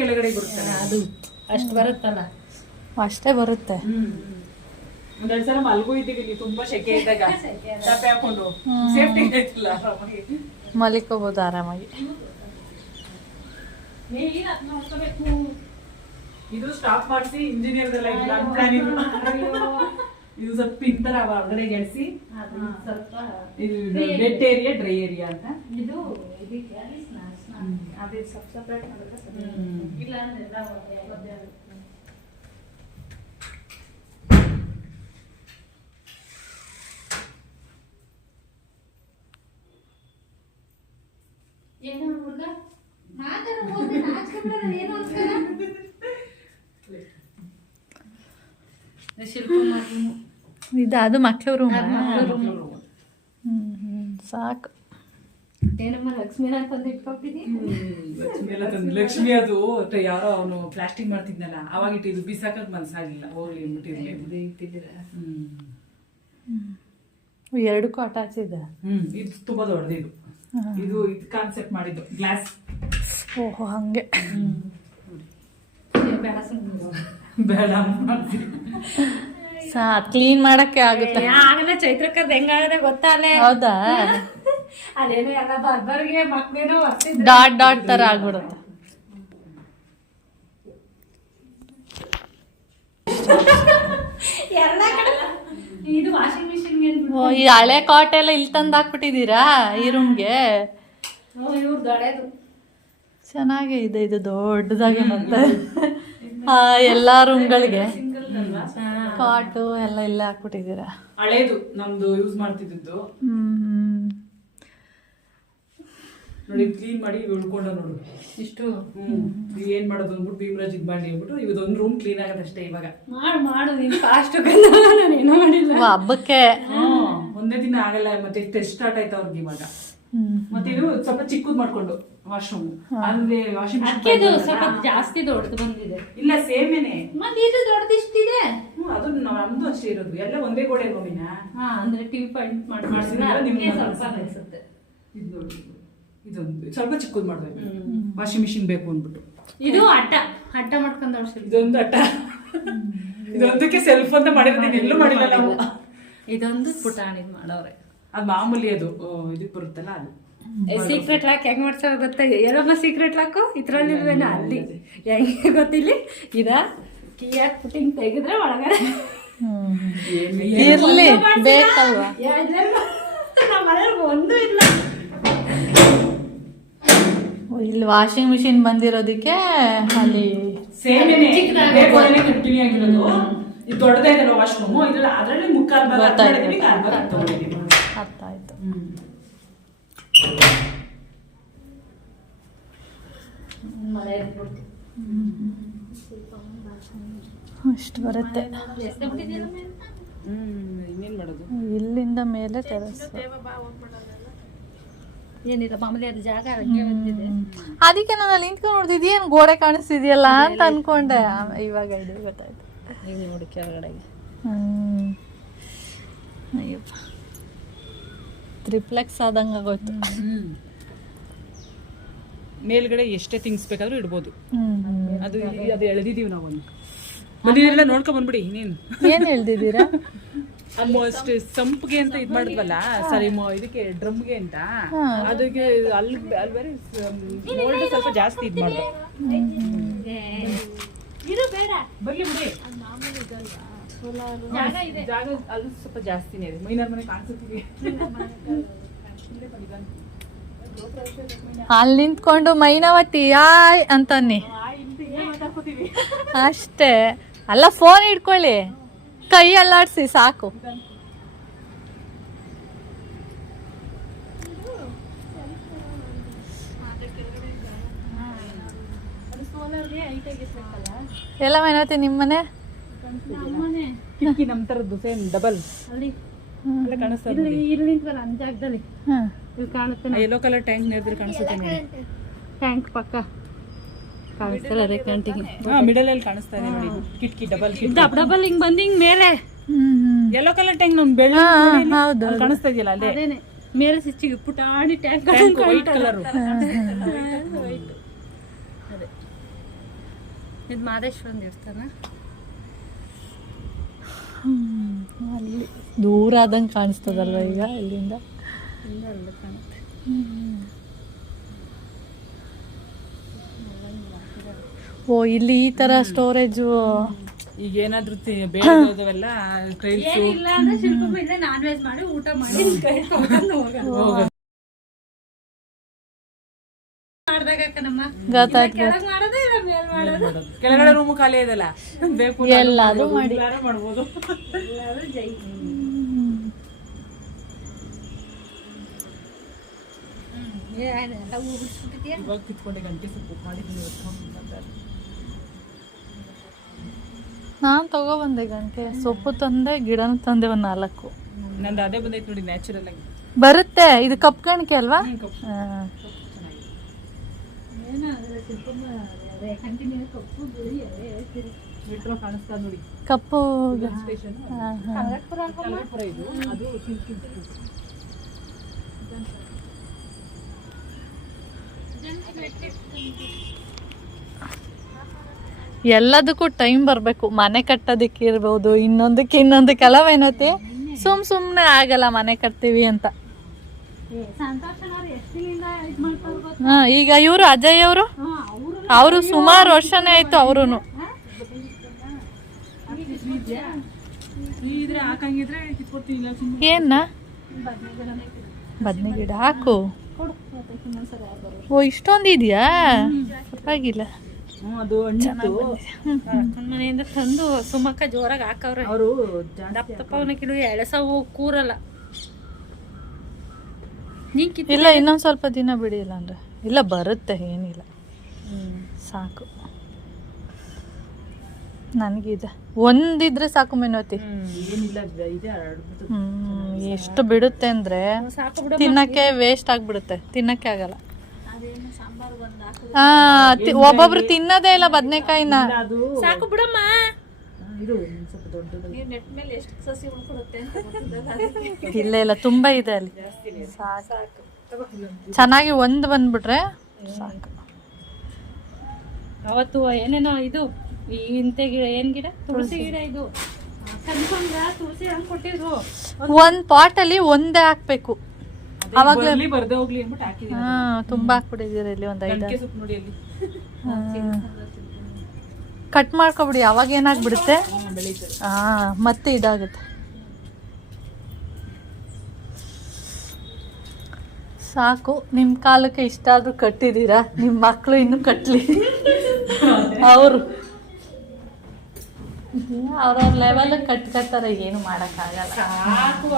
ಕೆಳಗಡೆ ಬರುತ್ತೆ. ಅದು ಅಷ್ಟು ಬರುತ್ತಲ್ಲ, ಅಷ್ಟೇ ಬರುತ್ತೆ. ಒಂದೆರಡು ಸಲ ಮಲ್ಗೂ ಇದ್ದೀವಿ ತುಂಬಾ ಶೆಕೆ ಇದ್ದಾಗ ಚಾಪೆ ಹಾಕೊಂಡು. ಸೇಫ್ಟಿ ಇರ್ತಿಲ್ಲ, ಮಲಿಕೋಬಹುದು ಆರಾಮಾಗಿ. ಇದು ಸ್ಟಾಪ್ ಮಾಡಿಸಿ ಇಂಜಿನಿಯರ್ ಇದು ಸ್ವಲ್ಪ ಇಂತರ ಹೊರಗಡೆ ಗೆಲ್ಸಿ ಸ್ವಲ್ಪ ವೆಟ್ ಏರಿಯಾ ಡ್ರೈ ಏರಿಯಾ ಅಂತ. ಇದು ಅದೇ ಸಪ್ರೇಟ್ ಮಾಡೋದು ಇಲ್ಲ ಅಂದ್ರೆ ಏನೋ ಹುಡುಗ ಇದು ಅದು ಮಕ್ಳ ರೂಮ್. ಸಾಕು. ಏನಮ್ಮ ಲಕ್ಷ್ಮೀನ ಅಂತಂದು ಇಟ್ಕೊಟ್ಟಿದ್ದೀನಿ. ಲಕ್ಷ್ಮಿ ಅದು ಯಾರೋ ಅವನು ಪ್ಲಾಸ್ಟಿಕ್ ಮಾಡ್ತಿದ್ನಲ್ಲ ಅವಾಗ ಇಟ್ಟಿದ್ದು ಬಿಸಾಕಕ್ ಮನ್ಸಾಗಿಲ್ಲ. ಹೋಗ್ಲಿ ಇಟ್ಟಿದ್ದೀರ. ಎರಡಕ್ಕೂ ಅಟ್ಯಾಚ್ ಇದೆ. ಇದು ತುಂಬಾ ದೊಡ್ಡದಿದು. ಇದು ಕಾನ್ಸೆಪ್ಟ್ ಮಾಡಿದ್ದು ಗ್ಲಾಸ್. ಓಹೋ, ಹಂಗೆ. ಬೇಡ ಕ್ಲೀನ್ ಮಾಡಕ್ಕೆ ಆಗುತ್ತೆ. ಆಗಲ್ಲ ಚೈತ್ರಕ್ಕದ ಹೆಂಗಾಗದೆ ಗೊತ್ತಾ ಅಲ್ಲೇ. ಹೌದಾ? ಅದೇನೋ ಎಲ್ಲ ಬರ್ಬರ್ಗೆ ಮಕ್ಳೇನೋ ಬರ್ತಿದ್ರು. ಡಾಟ್ ಡಾಟ್ ತರ ಆಗ್ಬಿಡುತ್ತೆ. ಎಲ್ಲ ಕಡೆ ಇದು ವಾಷಿಂಗ್ ಮಿಷಿನ್. ಈ ಹಳೆ ಕಾಟ್ ಎಲ್ಲ ಇಲ್ಲಿ ತಂದು ಹಾಕ್ಬಿಟ್ಟಿದ್ದೀರಾ ಈ ರೂಮ್ಗೆ? ಇವ್ರದ್ದು ಹಳೇದು ಚೆನ್ನಾಗೇ ಇದೆ. ಇದು ದೊಡ್ಡದಾಗಿ ಮತ್ತೆ ಎಲ್ಲಾ ರೂಮ್ಗಳಿಗೆ ಕಾಟು ಎಲ್ಲ ಇಲ್ಲೇ ಹಾಕ್ಬಿಟ್ಟಿದ್ದೀರಾ. ಹಳೇದು ನಮ್ದು ಯೂಸ್ ಮಾಡ್ತಿದ್ದು. ನೋಡಿ ಕ್ಲೀನ್ ಮಾಡಿ ಉಳ್ಕೊಂಡ ನೋಡು ಇಷ್ಟು ನೀವ್ ಏನ್ ಮಾಡೋದು ಅಂದ್ಬಿಟ್ಟು ಭೀಮರಾಜ್ ಇದ್ ಮಾಡಿ ಅಂದ್ಬಿಟ್ಟು ಇವದೊಂದು ರೂಮ್ ಕ್ಲೀನ್ ಆಗತ್ತಷ್ಟೇ ಇವಾಗ. ಮಾಡು ನೀನ್ ಫಾಸ್ಟ್ ನಾನು ಏನೋ ಮಾಡಿಲ್ಲ. ಹಬ್ಬಕ್ಕೆ ಒಂದೇ ದಿನ ಆಗಲ್ಲ. ಮತ್ತೆ ಟೆಸ್ಟ್ ಸ್ಟಾರ್ಟ್ ಆಯ್ತು ಅವ್ರಿಗೆ ಇವಾಗ. ಮತ್ತೆ ಇದು ಸ್ವಲ್ಪ ಚಿಕ್ಕದ್ ಮಾಡ್ಕೊಂಡು ವಾಶ್ರೂಮ್ ಅಂದ್ರೆ ವಾಷಿಂಗ್ ಅಕ್ಕಿದು ಸ್ವಲ್ಪ ಜಾಸ್ತಿ ದೊಡ್ಡದು ಬಂದಿದೆ. ಇಲ್ಲ ಸೇಮೇನೆ. ಮತ್ತೆ ಇದು ದೊಡ್ಡದು ಇಷ್ಟಿದೆ. ಅದು ನಮ್ದು ಅಷ್ಟೇ ಇರೋದು. ಎಲ್ಲ ಒಂದೇ ಗೋಡೆ ಗೋಮಿನ. ಅಂದ್ರೆ ಟಿವಿ ಪಾಯಿಂಟ್ ಮಾಡ್ಸಿದ್ರೆ ನಿಮ್ಗೆ ಸ್ವಲ್ಪ ಅನಿಸುತ್ತೆ. ಇದು ನೋಡಿ, ಇದೊಂದು ಸ್ವಲ್ಪ ಚಿಕ್ಕದ್ ಮಾಡ್ಬೇಕು. ವಾಷಿಂಗ್ ಮಿಷಿನ್ ಬೇಕು ಅಂದ್ಬಿಟ್ಟು ಇದು ಅಡ್ಡ ಮಾಡ್ಕೊಂಡ್ ಅವಶ್ಯ. ಇದೊಂದು ಅಟ್ಟ. ಇದೊಂದಕ್ಕೆ ಸೆಲ್ಫ್ ಅಂತ ಮಾಡಿರೋದು ಎಲ್ಲೂ ಮಾಡಿಲ್ಲ ನಾವು. ಇದೊಂದು ಪುಟಾಣಿ ಮಾಡವ್ರೆ. ಅದು ಮಾಮೂಲಿ ಅದು ಇದಕ್ಕೆ ಬರುತ್ತಲ್ಲ ಅದು. ಸೀಕ್ರೆಟ್ ಲಾಕ್ ಹೆಂಗ್ ಮಾಡ್ಸೋ ಗೊತ್ತಾ? ಏನಮ್ಮ ಸೀಕ್ರೆಟ್ ಲಾಕು ಇದ್ರಲ್ಲಿ ಅಲ್ಲಿ ಹೆಂಗೆ ಗೊತ್ತಿಲ್ಲ. ಇದ ಕೀ ಹಾಕ್ಬಿಟ್ಟು ಹಿಂಗ್ ತೆಗೆದ್ರೆ ಒಳಗಡೆ ಇರ್ಲಿ ಬೇಕಲ್ವಾ. ನಮ್ಮ ಮನೇಲಿ ಒಂದು ಇಲ್ಲ. ಇಲ್ಲಿ ವಾಷಿಂಗ್ ಮಿಷಿನ್ ಬಂದಿರೋದಕ್ಕೆ ಅಲ್ಲಿ ಸೇಮೇನೆ ಕಂಟಿನ್ಯೂ ಆಗಿರೋದು. ಇದು ದೊಡ್ಡದೇ ಇದೆಲ್ಲ ವಾಶ್ರೂಮ್. ಇದ್ರಲ್ಲಿ ಅದರಲ್ಲಿ ಮುಕ್ಕಾಲ್ ಭಾಗ ತಗೊಂಡಿದ್ದೀವಿ, ಕಾಲ್ ಭಾಗ ತಗೊಂಡಿದ್ದೀವಿ. ಅರ್ಥ ಆಯ್ತು. ಅಷ್ಟು ಬರುತ್ತೆ. ಇನ್ನೇನ್ ಮಾಡೋದು? ಇಲ್ಲಿಂದ ಮೇಲೆ ಟೆರಸ್. ಏನಿಲ್ಲ ಮಾಮೂಲಿ ಅದು ಜಾಗ ಹಂಗೆ ಬಂದಿದೆ. ಅದಕ್ಕೆ ನಾನು ಅಲ್ಲಿ ನಿಂತ್ಕೊಂಡು ನೋಡ್ತಿದ್ದೆ, ಏನು ಗೋಡೆ ಕಾಣಿಸ್ತಿದೆಯಲ್ಲ ಅಂತ ಅನ್ಕೊಂಡೆ. ಇವಾಗ ಇದು ಗೊತ್ತಾಯ್ತು. ಈಗ ನೋಡಿ ಕೆಳಗಡೆಗೆ ಅಯ್ಯಪ್ಪ, ತ್ರಿಪ್ಲೆಕ್ಸ್ ಆದಂಗೆ ಆಗೋಯ್ತು. ಮೇಲ್ಗಡೆ ಎಷ್ಟೇ ಥಿಂಗ್ಸ್ ಬೇಕಾದ್ರೂ ಇಡ್ಬೋದು. ಅದು ಅದು ಎಳೆದಿದ್ದೀವಿ ನಾವು. ಮನೆಯೆಲ್ಲ ನೋಡ್ಕೊಂಡ್ ಬಂದ್ಬಿಡಿ. ಇನ್ನೇನು ಏನು ಹೇಳ್ತಿದ್ದೀರಾ? ಆಲ್ಮೋಸ್ಟ್ ಸಂಪ್ಗೆ ಅಂತ ಇದ್ ಮಾಡಿದ್ವಲ್ಲ, ಸಾರಿ ಇದಕ್ಕೆ ಡ್ರಮ್ಗೆ ಅಂತ, ಅದಕ್ಕೆ ಅಲ್ಲಿ ಬೇರೆ ಮೋಲ್ಡ್ ಸ್ವಲ್ಪ ಜಾಸ್ತಿ ಇದ್ ಮಾಡ್ದು. ಇರು ಬೇಡ ಬರ್ಲಿ ಬಿಡಿ. ಜಾಗ ಇದೆ. ಜಾಗ ಅಲ್ಲಿ ಸ್ವಲ್ಪ ಜಾಸ್ತಿನೇ ಇದೆ. ಮೈನರ್ ಮನೆ ಕಾಣಿಸುತ್ತೀವಿ. ಅಲ್ಲಿ ನಿಂತ್ಕೊಂಡು ಮೈನಾವತಿ ಯಾಯ್ ಅಂತನ್ನಿ ಅಷ್ಟೇ. ಅಲ್ಲ, ಫೋನ್ ಇಟ್ಕೊಳ್ಳಿ, ಕೈ ಅಲ್ಲಾಡ್ಸಿ ಸಾಕು. ಎಲ್ಲ ಮೈನಾವತಿ ನಿಮ್ಮನೆ ಕಿಟಕಿ ನಮ್ ತರದ್ದು ಸೇಮ್ ಡಬಲ್ ಅಲ್ಲಿ ಕಾಣಿಸ್ತದೆ. ಇಲ್ಲಿ ನಿಂತ್ವಲ್ಲ ಅಂದ ಜಾಗದಲ್ಲಿ ಇಲ್ಲಿ ಕಾಣುತ್ತೆ. ಯೆಲ್ಲೋ ಕಲರ್ ಟ್ಯಾಂಕ್ ನೀರ್ದ್ರೆ ಕಾಣಿಸುತ್ತೆ ನೋಡಿ. ಟ್ಯಾಂಕ್ ಪಕ್ಕ ಕಾಣಿಸ್ತಲ್ಲ ಅದೇ ಕಂಟಿಗೆ. ಮಿಡಲ್ ಅಲ್ಲಿ ಕಾಣಿಸ್ತಾ ಇದೆ ನೋಡಿ. ಕಿಟಕಿ ಡಬಲ್ ಡಬಲ್ ಹಿಂಗ್ ಬಂದು ಹಿಂಗ್ ಮೇಲೆ ಯೆಲ್ಲೋ ಕಲರ್ ಟ್ಯಾಂಕ್ ನಮ್ ಬೆಳ್ಳ ಹೌದು ಕಾಣಿಸ್ತಾ ಇದೆಯಲ್ಲ ಅಲ್ಲೇ. ಅದೇನೆ ಮೇಲೆ ಸಿಚ್ಚಿಗೆ ಪುಟಾಣಿ ಟ್ಯಾಂಕ್ ವೈಟ್ ಕಲರ್. ಇದು ಮಾದೇಶ್ವರಂದು ಇರ್ತಾನ. ಅಲ್ಲಿ ದೂರ ಆದಂಗೆ ಕಾಣಿಸ್ತದಲ್ವ ಈಗ ಇಲ್ಲಿಂದ. ಅಲ್ಲಿ ಕಾಣುತ್ತೆ. ಓ, ಇಲ್ಲಿ ಈ ತರ ಸ್ಟೋರೇಜು. ಈಗ ಏನಾದ್ರು ಬೇಡವೆಲ್ಲ ಏನಿಲ್ಲ ಅಂದ್ರೆ ಶಿಲ್ಪಮ್ಮ ಇಲ್ಲೇ ನಾನ್ ವೆಜ್ ಮಾಡಿ ಊಟ ಮಾಡಿ ಕೈ ತೊಳ್ಕೊಂಡು ಹೋಗೋದು. ಮಾಡ್ದಾಗ ಕಣಮ್ಮ ಗೊತ್ತಾಯ್ತು. ಕೆಳಗ್ ಮಾಡೋದು ಇಲ್ಲ ಮೇಲ್ ಮಾಡೋದು. ಕೆಳಗಡೆ ರೂಮು ಖಾಲಿ ಇದೆಲ್ಲ, ಬೇಕು ಎಲ್ಲಾದ್ರೂ ಮಾಡಿ ಮಾಡ್ಬೋದು. ಎಲ್ಲಾದ್ರೂ ಜೈ. ಇವಾಗ ಕಿತ್ಕೊಂಡೆ ಗಂಟೆ ಸೊಪ್ಪು ಮಾಡಿದ್ದೀನಿ. ನಾನು ತಗೊಬಂದೆ ಗಂಟೆ ಸೊಪ್ಪು ತಂದೆ, ಗಿಡನೂ ತಂದೆ ಒಂದು 4. ನಂದು ಅದೇ ಬಂದೈತೆ ನೋಡಿ, ನ್ಯಾಚುರಲ್ ಆಗಿ ಬರುತ್ತೆ. ಇದು ಕಪ್ ಗಣಕೆ ಅಲ್ವಾ? ಕಾಣಿಸ್ತಾ ನೋಡಿ ಕಪ್ಪು ಸ್ಟೇಷನ್. ಇದು ಅದು ಎಲ್ಲದಕ್ಕೂ ಟೈಮ್ ಬರಬೇಕು. ಮನೆ ಕಟ್ಟೋದಕ್ಕೆ ಇರ್ಬೋದು, ಇನ್ನೊಂದಕ್ಕೆಲ್ಲ ಏನೈತಿ, ಸುಮ್ಮನೆ ಆಗಲ್ಲ ಮನೆ ಕಟ್ತೀವಿ ಅಂತ. ಈಗ ಇವರು ಅಜಯ್ ಅವರು ಸುಮಾರು ವರ್ಷನೇ ಆಯ್ತು. ಅವರು ಏನ ಬದ್ನೆ ಗಿಡ ಹಾಕು. ಓ, ಇಷ್ಟೊಂದು ಇದೆಯಾ? ಪರವಾಗಿಲ್ಲ. ಅದು ಮನೆಯಿಂದ ತಂದು ಸುಮಕ್ಕ ಜೋರಾಗಿ ಹಾಕವ್ರೆ. ಅವರು ದಪ್ಪ ದಪ್ಪ ಅವನ ಕಿಡು ಎಳಸವು ಕೂರಲ್ಲ. ನೀನು ಇಲ್ಲ ಇನ್ನೊಂದು ಸ್ವಲ್ಪ ದಿನ ಬಿಡಿ ಇಲ್ಲ ಅಂದರೆ ಇಲ್ಲ ಬರುತ್ತೆ ಏನಿಲ್ಲ ಸಾಕು ನನಗಿದೆ ಒಂದಿದ್ರೆ ಸಾಕು ಮೆನೋತಿ ಏನಿಲ್ಲ ಇದೆ ಎಷ್ಟು ಬಿಡುತ್ತೆ ಅಂದರೆ ಸಾಕು ಬಿಡು. ತಿನ್ನಕ್ಕೆ ವೇಸ್ಟ್ ಆಗಿಬಿಡುತ್ತೆ ತಿನ್ನಕ್ಕೆ ಆಗಲ್ಲ ಅದೇನು ಸಾಂಬಾರು ಒಂದು ಹಾಕು. ಒಬ್ಬೊಬ್ರು ತಿನ್ನೋದೇ ಇಲ್ಲ ಬದನೆಕಾಯಿನ ಅದು ಸಾಕು ಬಿಡಮ್ಮ. ಇದು ಒಂದ್ ಸ್ವಲ್ಪ ದೊಡ್ಡದು ನೀವು ನೆಟ್ ಮೇಲೆ ಎಷ್ಟು ಸಸಿ ಉಳ್ಕೊಡುತ್ತೆ ಅಂತ ಗೊತ್ತಿಲ್ಲ. ಇಲ್ಲ ಇಲ್ಲ ತುಂಬ ಇದೆ ಅಲ್ಲಿ ಸಾಕು ಚೆನ್ನಾಗಿ ಒಂದು ಬಂದ್ಬಿಟ್ರೆ ಸಾಕು. ಅವತ್ತು ಏನೇನೋ ಇದು ಈ ಇಂತೆ ಗಿಡ ಏನು ಗಿಡ ತುಳಸಿ ಗಿಡ ಇದು ಕನ್ಕೊಂಡ ತುಳಸಿ ಹಂಗೆ ಕೊಟ್ಟಿದ್ರು. ಒಂದು ಪಾಟಲ್ಲಿ ಒಂದೇ ಹಾಕ್ಬೇಕು ಅವಾಗಲೇ ಬರ್ಲಿ ಬರ್ದೇ ಹೋಗ್ಲಿ ಅಂದ್ಬಿಟ್ಟು ಹಾಕಿದೀನಿ. ತುಂಬ ಹಾಕ್ಬಿಟ್ಟಿದ್ದೀರಿ ಇಲ್ಲಿ ಒಂದು 5 ಗಂಟೆ ಸೊಪ್ಪು ನೋಡಿ ಅಲ್ಲಿ ಕಟ್ ಮಾಡ್ಕೊಬಿಡಿ ಅವಾಗ ಏನಾಗ್ಬಿಡುತ್ತೆ ಬೆಳೀತದೆ. ಮತ್ತೆ ಇದಾಗುತ್ತೆ. ಸಾಕು ನಿಮ್ಮ ಕಾಲಕ್ಕೆ ಇಷ್ಟ ಆದ್ರೂ ಕಟ್ಟಿದ್ದೀರಾ, ನಿಮ್ಮ ಮಕ್ಕಳು ಇನ್ನೂ ಕಟ್ಟಲಿ. ಅವರು ಅವ್ರವ್ರ ಲೆವೆಲ್ ಕಟ್ತಾರೆ, ಏನು ಮಾಡೋಕ್ಕಾಗಲ್ಲ. ಸಾಕು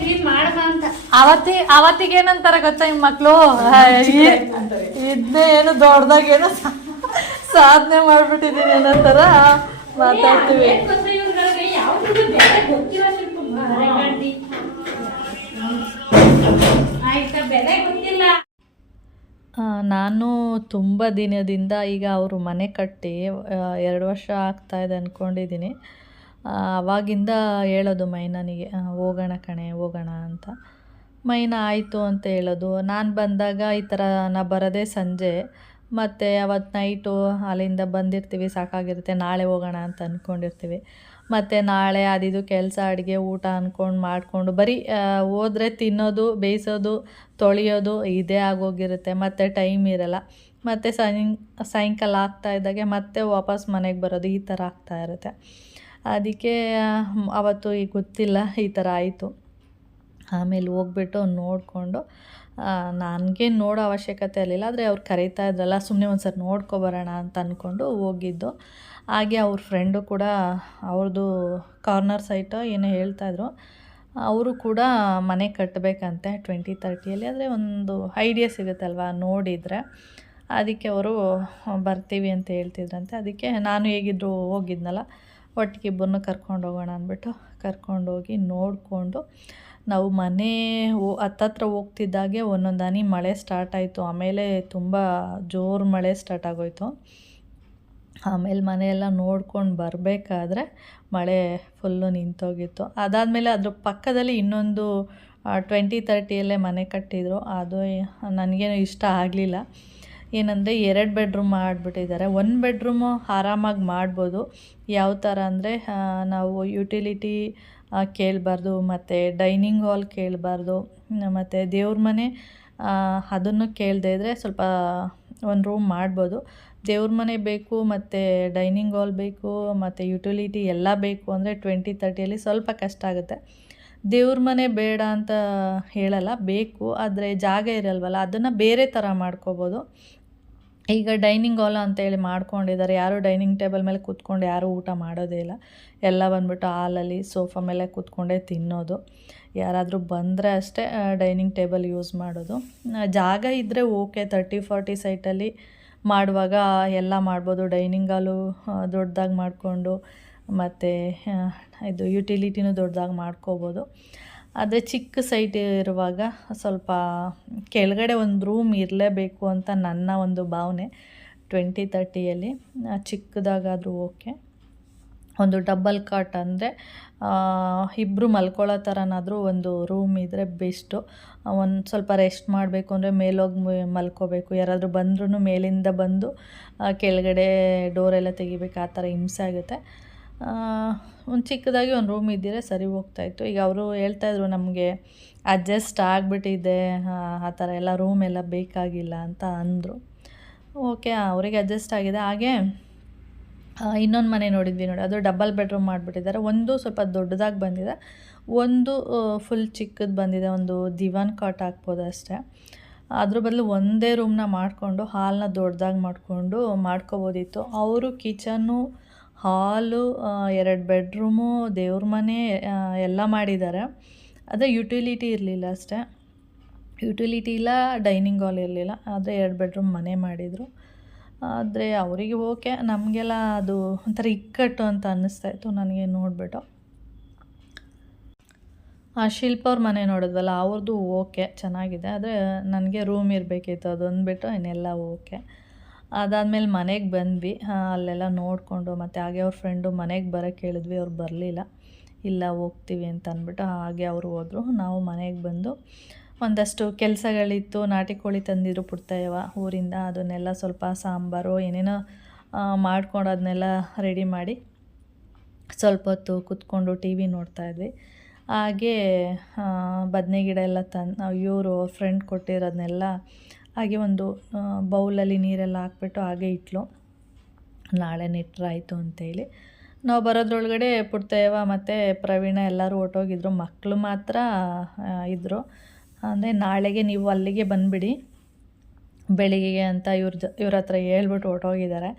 ಕ್ಲೀನ್ ಮಾಡಮ್ಮ ಅಂತ ಅವತ್ತಿಗೆ ಏನಂತಾರೆ ಗೊತ್ತಾ ನಿಮ್ಮ ಮಕ್ಕಳು, ಇದನ್ನೇ ಏನು ದೊಡ್ಡದಾಗೇನೋ ಸಾಧನೆ ಮಾಡ್ಬಿಟ್ಟಿದ್ದೀನಿ ಅನ್ನೋ ಥರ ಮಾತಾಡ್ತೀವಿ. ಯಾವ್ದು ಬೆಲೆ ಗೊತ್ತಿಲ್ಲ ಆಯ್ತಾ, ಬೆಲೆ ಗೊತ್ತಿಲ್ಲ. ನಾನು ತುಂಬ ದಿನದಿಂದ ಈಗ ಅವರು ಮನೆ ಕಟ್ಟಿ 2 ವರ್ಷ ಆಗ್ತಾಯಿದೆ ಅಂದ್ಕೊಂಡಿದ್ದೀನಿ. ಆವಾಗಿಂದ ಹೇಳೋದು ಮೈನನಿಗೆ ಹೋಗೋಣ ಕಣೆ ಹೋಗೋಣ ಅಂತ. ಮೈನ ಆಯಿತು ಅಂತ ಹೇಳೋದು. ನಾನು ಬಂದಾಗ ಈ ಥರ ನಾ ಬರೋದೇ ಸಂಜೆ, ಮತ್ತು ಅವತ್ತು ನೈಟು ಅಲ್ಲಿಂದ ಬಂದಿರ್ತೀವಿ, ಸಾಕಾಗಿರುತ್ತೆ, ನಾಳೆ ಹೋಗೋಣ ಅಂತ ಅಂದ್ಕೊಂಡಿರ್ತೀವಿ. ಮತ್ತು ನಾಳೆ ಅದಿದು ಕೆಲಸ ಅಡುಗೆ ಊಟ ಅಂದ್ಕೊಂಡು ಮಾಡಿಕೊಂಡು ಬರೀ ಹೋದ್ರೆ ತಿನ್ನೋದು ಬೇಯಿಸೋದು ತೊಳೆಯೋದು ಇದೇ ಆಗೋಗಿರುತ್ತೆ. ಮತ್ತು ಟೈಮ್ ಇರೋಲ್ಲ. ಮತ್ತು ಸಾಯಂಕಾಲ ಆಗ್ತಾಯಿದ್ದಾಗೆ ಮತ್ತೆ ವಾಪಸ್ ಮನೆಗೆ ಬರೋದು ಈ ಥರ ಆಗ್ತಾಯಿರುತ್ತೆ. ಅದಕ್ಕೆ ಅವತ್ತು ಈಗ ಗೊತ್ತಿಲ್ಲ ಈ ಥರ ಆಯಿತು. ಆಮೇಲೆ ಹೋಗ್ಬಿಟ್ಟು ನೋಡಿಕೊಂಡು ನನಗೇನು ನೋಡೋ ಅವಶ್ಯಕತೆ ಇರಲಿಲ್ಲ, ಆದರೆ ಅವ್ರು ಕರೀತಾ ಇದ್ರಲ್ಲ ಸುಮ್ಮನೆ ಒಂದು ಸರಿ ನೋಡ್ಕೊಬರೋಣ ಅಂತ ಅಂದ್ಕೊಂಡು ಹೋಗಿದ್ದು. ಹಾಗೆ ಅವ್ರ ಫ್ರೆಂಡು ಕೂಡ ಅವ್ರದ್ದು ಕಾರ್ನರ್ ಸೈಟು ಏನೋ ಹೇಳ್ತಾಯಿದ್ರು, ಅವರು ಕೂಡ ಮನೆ ಕಟ್ಟಬೇಕಂತೆ 2030 ಆದರೆ ಒಂದು ಐಡಿಯಾ ಸಿಗುತ್ತಲ್ವ ನೋಡಿದರೆ. ಅದಕ್ಕೆ ಅವರು ಬರ್ತೀವಿ ಅಂತ ಹೇಳ್ತಿದ್ರಂತೆ. ಅದಕ್ಕೆ ನಾನು ಹೇಗಿದ್ರು ಹೋಗಿದ್ನಲ್ಲ, ಒಟ್ಟಿಗೆ ಇಬ್ಬರನ್ನೂ ಕರ್ಕೊಂಡು ಹೋಗೋಣ ಅಂದ್ಬಿಟ್ಟು ಕರ್ಕೊಂಡೋಗಿ ನೋಡಿಕೊಂಡು ನಾವು ಮನೆ ಹತ್ತತ್ರ ಹೋಗ್ತಿದ್ದಾಗೆ ಒಂದೊಂದು ಹನಿ ಮಳೆ ಸ್ಟಾರ್ಟ್ ಆಯಿತು. ಆಮೇಲೆ ತುಂಬ ಜೋರು ಮಳೆ ಸ್ಟಾರ್ಟ್ ಆಗೋಯಿತು. ಆಮೇಲೆ ಮನೆಯೆಲ್ಲ ನೋಡ್ಕೊಂಡು ಬರಬೇಕಾದ್ರೆ ಮಳೆ ಫುಲ್ಲು ನಿಂತೋಗಿತ್ತು. ಅದಾದಮೇಲೆ ಅದ್ರ ಪಕ್ಕದಲ್ಲಿ ಇನ್ನೊಂದು 2030 ಮನೆ ಕಟ್ಟಿದ್ರು. ಅದು ನನಗೇನು ಇಷ್ಟ ಆಗಲಿಲ್ಲ. ಏನಂದರೆ 2 ಬೆಡ್ರೂಮ್ ಮಾಡಿಬಿಟ್ಟಿದ್ದಾರೆ. 1 ಬೆಡ್ರೂಮು ಆರಾಮಾಗಿ ಮಾಡ್ಬೋದು. ಯಾವ ಥರ ಅಂದರೆ ನಾವು ಯುಟಿಲಿಟಿ ಕೇಳಬಾರ್ದು, ಮತ್ತು ಡೈನಿಂಗ್ ಹಾಲ್ ಕೇಳಬಾರ್ದು, ಮತ್ತು ದೇವ್ರ ಮನೆ ಅದನ್ನು ಕೇಳದೇ ಇದ್ದರೆ ಸ್ವಲ್ಪ ಒಂದು ರೂಮ್ ಮಾಡ್ಬೋದು. ದೇವ್ರ ಮನೆ ಬೇಕು, ಮತ್ತು ಡೈನಿಂಗ್ ಹಾಲ್ ಬೇಕು, ಮತ್ತು ಯುಟಿಲಿಟಿ ಎಲ್ಲ ಬೇಕು ಅಂದರೆ 2030 ಸ್ವಲ್ಪ ಕಷ್ಟ ಆಗುತ್ತೆ. ದೇವ್ರ ಮನೆ ಬೇಡ ಅಂತ ಹೇಳಲ್ಲ, ಬೇಕು, ಆದರೆ ಜಾಗ ಇರಲ್ವಲ್ಲ, ಅದನ್ನು ಬೇರೆ ಥರ ಮಾಡ್ಕೋಬೋದು. ಈಗ ಡೈನಿಂಗ್ ಹಾಲ್ ಅಂತೇಳಿ ಮಾಡ್ಕೊಂಡಿದ್ದಾರೆ. ಯಾರು ಡೈನಿಂಗ್ ಟೇಬಲ್ ಮೇಲೆ ಕೂತ್ಕೊಂಡು ಯಾರೂ ಊಟ ಮಾಡೋದೇ ಇಲ್ಲ. ಎಲ್ಲ ಬಂದ್ಬಿಟ್ಟು ಹಾಲಲ್ಲಿ ಸೋಫಾ ಮೇಲೆ ಕೂತ್ಕೊಂಡೇ ತಿನ್ನೋದು. ಯಾರಾದರೂ ಬಂದರೆ ಅಷ್ಟೇ ಡೈನಿಂಗ್ ಟೇಬಲ್ ಯೂಸ್ ಮಾಡೋದು. ಜಾಗ ಇದ್ದರೆ ಓಕೆ, 30-40 ಸೈಟಲ್ಲಿ ಮಾಡುವಾಗ ಎಲ್ಲ ಮಾಡ್ಬೋದು. ಡೈನಿಂಗ್ ಹಾಲು ದೊಡ್ಡದಾಗಿ ಮಾಡಿಕೊಂಡು, ಮತ್ತು ಇದು ಯುಟಿಲಿಟಿನೂ ದೊಡ್ಡದಾಗಿ ಮಾಡ್ಕೋಬೋದು. ಆದರೆ ಚಿಕ್ಕ ಸೈಟ್ ಇರುವಾಗ ಸ್ವಲ್ಪ ಕೆಳಗಡೆ ಒಂದು ರೂಮ್ ಇರಲೇಬೇಕು ಅಂತ ನನ್ನ ಒಂದು ಭಾವನೆ. 2030 ಚಿಕ್ಕದಾಗಾದರೂ ಓಕೆ. ಒಂದು ಡಬಲ್ ಕಾಟ್ ಅಂದರೆ ಇಬ್ಬರು ಮಲ್ಕೊಳ್ಳೋ ಥರನಾದರೂ ಒಂದು ರೂಮ್ ಇದ್ದರೆ ಬೆಸ್ಟು. ಒಂದು ಸ್ವಲ್ಪ ರೆಸ್ಟ್ ಮಾಡಬೇಕು ಅಂದರೆ ಮೇಲೋಗಿ ಮಲ್ಕೋಬೇಕು. ಯಾರಾದರೂ ಬಂದ್ರೂ ಮೇಲಿಂದ ಬಂದು ಕೆಳಗಡೆ ಡೋರೆಲ್ಲ ತೆಗಿಬೇಕು, ಆ ಥರ ಹಿಂಸೆ ಆಗುತ್ತೆ. ಒಂದು ಚಿಕ್ಕದಾಗಿ ಒಂದು ರೂಮ್ ಇದ್ದಿದ್ರೆ ಸರಿ ಹೋಗ್ತಾಯಿತ್ತು. ಈಗ ಅವರು ಹೇಳ್ತಾಯಿದ್ರು ನಮಗೆ ಅಡ್ಜಸ್ಟ್ ಆಗಿಬಿಟ್ಟಿದೆ, ಆ ಥರ ಎಲ್ಲ ರೂಮ್ ಎಲ್ಲ ಬೇಕಾಗಿಲ್ಲ ಅಂತ ಅಂದರು. ಓಕೆ, ಅವರಿಗೆ ಅಡ್ಜಸ್ಟ್ ಆಗಿದೆ. ಹಾಗೆ ಇನ್ನೊಂದು ಮನೆ ನೋಡಿದ್ವಿ ನೋಡಿ, ಅದು ಡಬಲ್ ಬೆಡ್ರೂಮ್ ಮಾಡಿಬಿಟ್ಟಿದ್ದಾರೆ. ಒಂದು ಸ್ವಲ್ಪ ದೊಡ್ಡದಾಗಿ ಬಂದಿದೆ, ಒಂದು ಫುಲ್ ಚಿಕ್ಕದು ಬಂದಿದೆ. ಒಂದು ದಿವಾನ್ ಕಾಟ್ ಹಾಕ್ಬೋದು ಅಷ್ಟೇ. ಅದ್ರ ಬದಲು ಒಂದೇ ರೂಮ್ನ ಮಾಡಿಕೊಂಡು ಹಾಲ್ನ ದೊಡ್ಡದಾಗಿ ಮಾಡಿಕೊಂಡು ಮಾಡ್ಕೋಬೋದಿತ್ತು. ಅವರು ಕಿಚನ್ನು, ಹಾಲು, 2 ಬೆಡ್ರೂಮು, ದೇವ್ರ ಮನೆ ಎಲ್ಲ ಮಾಡಿದ್ದಾರೆ. ಆದರೆ ಯುಟಿಲಿಟಿ ಇರಲಿಲ್ಲ ಅಷ್ಟೇ. ಯುಟಿಲಿಟಿ ಇಲ್ಲ, ಡೈನಿಂಗ್ ಹಾಲ್ ಇರಲಿಲ್ಲ. ಆದರೆ 2 ಬೆಡ್ರೂಮ್ ಮನೆ ಮಾಡಿದರು. ಆದರೆ ಅವರಿಗೆ ಓಕೆ, ನಮಗೆಲ್ಲ ಅದು ಒಂಥರ ಇಕ್ಕಟ್ಟು ಅಂತ ಅನ್ನಿಸ್ತಾಯಿತ್ತು ನನಗೆ ನೋಡಿಬಿಟ್ಟು. ಶಿಲ್ಪ ಅವ್ರ ಮನೆ ನೋಡಿದ್ವಲ್ಲ, ಅವ್ರದ್ದು ಓಕೆ, ಚೆನ್ನಾಗಿದೆ. ಆದರೆ ನನಗೆ ರೂಮ್ ಇರಬೇಕಿತ್ತು, ಅದೊಂದು ಬಿಟ್ಟು ಇನ್ನೆಲ್ಲ ಓಕೆ. ಅದಾದಮೇಲೆ ಮನೆಗೆ ಬಂದ್ವಿ. ಅಲ್ಲೆಲ್ಲ ನೋಡಿಕೊಂಡು ಮತ್ತು ಹಾಗೆ ಅವ್ರ ಫ್ರೆಂಡು ಮನೆಗೆ ಬರೋಕ್ಕೆ ಹೇಳಿದ್ವಿ, ಅವ್ರು ಬರಲಿಲ್ಲ. ಇಲ್ಲ ಹೋಗ್ತೀವಿ ಅಂತ ಅಂದ್ಬಿಟ್ಟು ಹಾಗೆ ಅವರು ಹೋದರು. ನಾವು ಮನೆಗೆ ಬಂದು ಒಂದಷ್ಟು ಕೆಲಸಗಳಿತ್ತು. ನಾಟಿ ಕೋಳಿ ತಂದಿದ್ರು ಪುಟ್ಟಯ್ಯವ ಊರಿಂದ, ಅದನ್ನೆಲ್ಲ ಸ್ವಲ್ಪ ಸಾಂಬಾರು ಏನೇನೋ ಮಾಡ್ಕೊಂಡು ಅದನ್ನೆಲ್ಲ ರೆಡಿ ಮಾಡಿ ಸ್ವಲ್ಪ ಹೊತ್ತು ಕೂತ್ಕೊಂಡು ಟಿ ವಿ ನೋಡ್ತಾಯಿದ್ವಿ. ಹಾಗೆ ಬದನೆ ಗಿಡ ಎಲ್ಲ ಇವರು ಫ್ರೆಂಡ್ ಕೊಟ್ಟಿರೋದನ್ನೆಲ್ಲ ಹಾಗೆ ಒಂದು ಬೌಲಲ್ಲಿ ನೀರೆಲ್ಲ ಹಾಕ್ಬಿಟ್ಟು ಹಾಗೆ ಇಟ್ಲು, ನಾಳೆ ನೆಟ್ರಾಯಿತು ಅಂತೇಳಿ. ನಾವು ಬರೋದ್ರೊಳಗಡೆ ಪುಟ್ಟಯ್ಯವ ಮತ್ತು ಪ್ರವೀಣ ಎಲ್ಲರೂ ಹೊರ್ಟೋಗಿದ್ರು. ಮಕ್ಕಳು ಮಾತ್ರ ಇದ್ದರು. ಅಂದರೆ ನಾಳೆಗೆ ನೀವು ಅಲ್ಲಿಗೆ ಬಂದುಬಿಡಿ ಬೆಳಿಗ್ಗೆ ಅಂತ ಇವ್ರ ಹತ್ರ ಹೇಳ್ಬಿಟ್ಟು ಹೊರ್ಟೋಗಿದ್ದಾರೆ.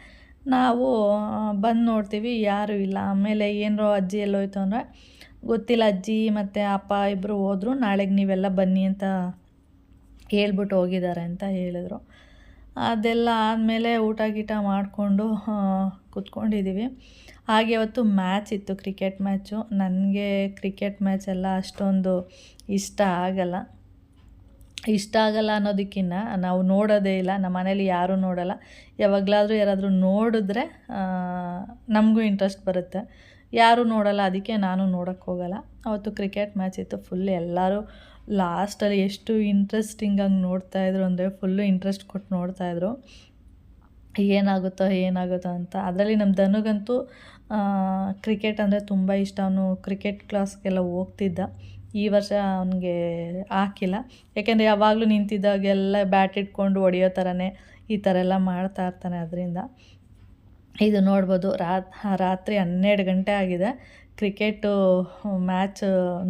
ನಾವು ಬಂದು ನೋಡ್ತೀವಿ, ಯಾರೂ ಇಲ್ಲ. ಆಮೇಲೆ ಏನರೋ ಅಜ್ಜಿ ಎಲ್ಲೋಯ್ತು ಅಂದರೆ ಗೊತ್ತಿಲ್ಲ, ಅಜ್ಜಿ ಮತ್ತು ಅಪ್ಪ ಇಬ್ಬರು ಹೋದರು, ನಾಳೆಗೆ ನೀವೆಲ್ಲ ಬನ್ನಿ ಅಂತ ಹೇಳ್ಬಿಟ್ಟು ಹೋಗಿದ್ದಾರೆ ಅಂತ ಹೇಳಿದ್ರು. ಅದೆಲ್ಲ ಆದಮೇಲೆ ಊಟ ಗೀಟ ಮಾಡಿಕೊಂಡು ಕೂತ್ಕೊಂಡಿದ್ದೀವಿ. ಹಾಗೆ ಅವತ್ತು ಮ್ಯಾಚ್ ಇತ್ತು, ಕ್ರಿಕೆಟ್ ಮ್ಯಾಚು. ನನಗೆ ಕ್ರಿಕೆಟ್ ಮ್ಯಾಚ್ ಎಲ್ಲ ಅಷ್ಟೊಂದು ಇಷ್ಟ ಆಗಲ್ಲ ಅನ್ನೋದಕ್ಕಿಂತ ನಾವು ನೋಡೋದೇ ಇಲ್ಲ. ನಮ್ಮ ಮನೇಲಿ ಯಾರೂ ನೋಡೋಲ್ಲ. ಯಾವಾಗಲಾದರೂ ಯಾರಾದರೂ ನೋಡಿದ್ರೆ ನಮಗೂ ಇಂಟ್ರೆಸ್ಟ್ ಬರುತ್ತೆ. ಯಾರೂ ನೋಡೋಲ್ಲ, ಅದಕ್ಕೆ ನಾನು ನೋಡೋಕ್ಕೆ ಹೋಗಲ್ಲ. ಅವತ್ತು ಕ್ರಿಕೆಟ್ ಮ್ಯಾಚ್ ಇತ್ತು. ಫುಲ್ ಎಲ್ಲರೂ ಲಾಸ್ಟಲ್ಲಿ ಎಷ್ಟು ಇಂಟ್ರೆಸ್ಟಿಂಗಾಗಿ ನೋಡ್ತಾಯಿದ್ರು ಅಂದರೆ ಫುಲ್ಲು ಇಂಟ್ರೆಸ್ಟ್ ಕೊಟ್ಟು ನೋಡ್ತಾಯಿದ್ರು, ಏನಾಗುತ್ತೋ ಅಂತ. ಅದರಲ್ಲಿ ನಮ್ಮ ಧನುಗಂತೂ ಕ್ರಿಕೆಟ್ ಅಂದರೆ ತುಂಬ ಇಷ್ಟ. ಅವನು ಕ್ರಿಕೆಟ್ ಕ್ಲಾಸ್ಗೆಲ್ಲ ಹೋಗ್ತಿದ್ದ. ಈ ವರ್ಷ ಅವನಿಗೆ ಹಾಕಿಲ್ಲ, ಯಾಕೆಂದರೆ ಯಾವಾಗಲೂ ನಿಂತಿದ್ದಾಗೆಲ್ಲ ಬ್ಯಾಟ್ ಇಟ್ಕೊಂಡು ಹೊಡೆಯೋ ಥರನೇ ಈ ಥರ ಎಲ್ಲ ಮಾಡ್ತಾಯಿರ್ತಾನೆ. ಅದರಿಂದ ಇದು ನೋಡ್ಬೋದು, ರಾತ್ರಿ 12 ಗಂಟೆ ಆಗಿದೆ. ಕ್ರಿಕೆಟು ಮ್ಯಾಚ್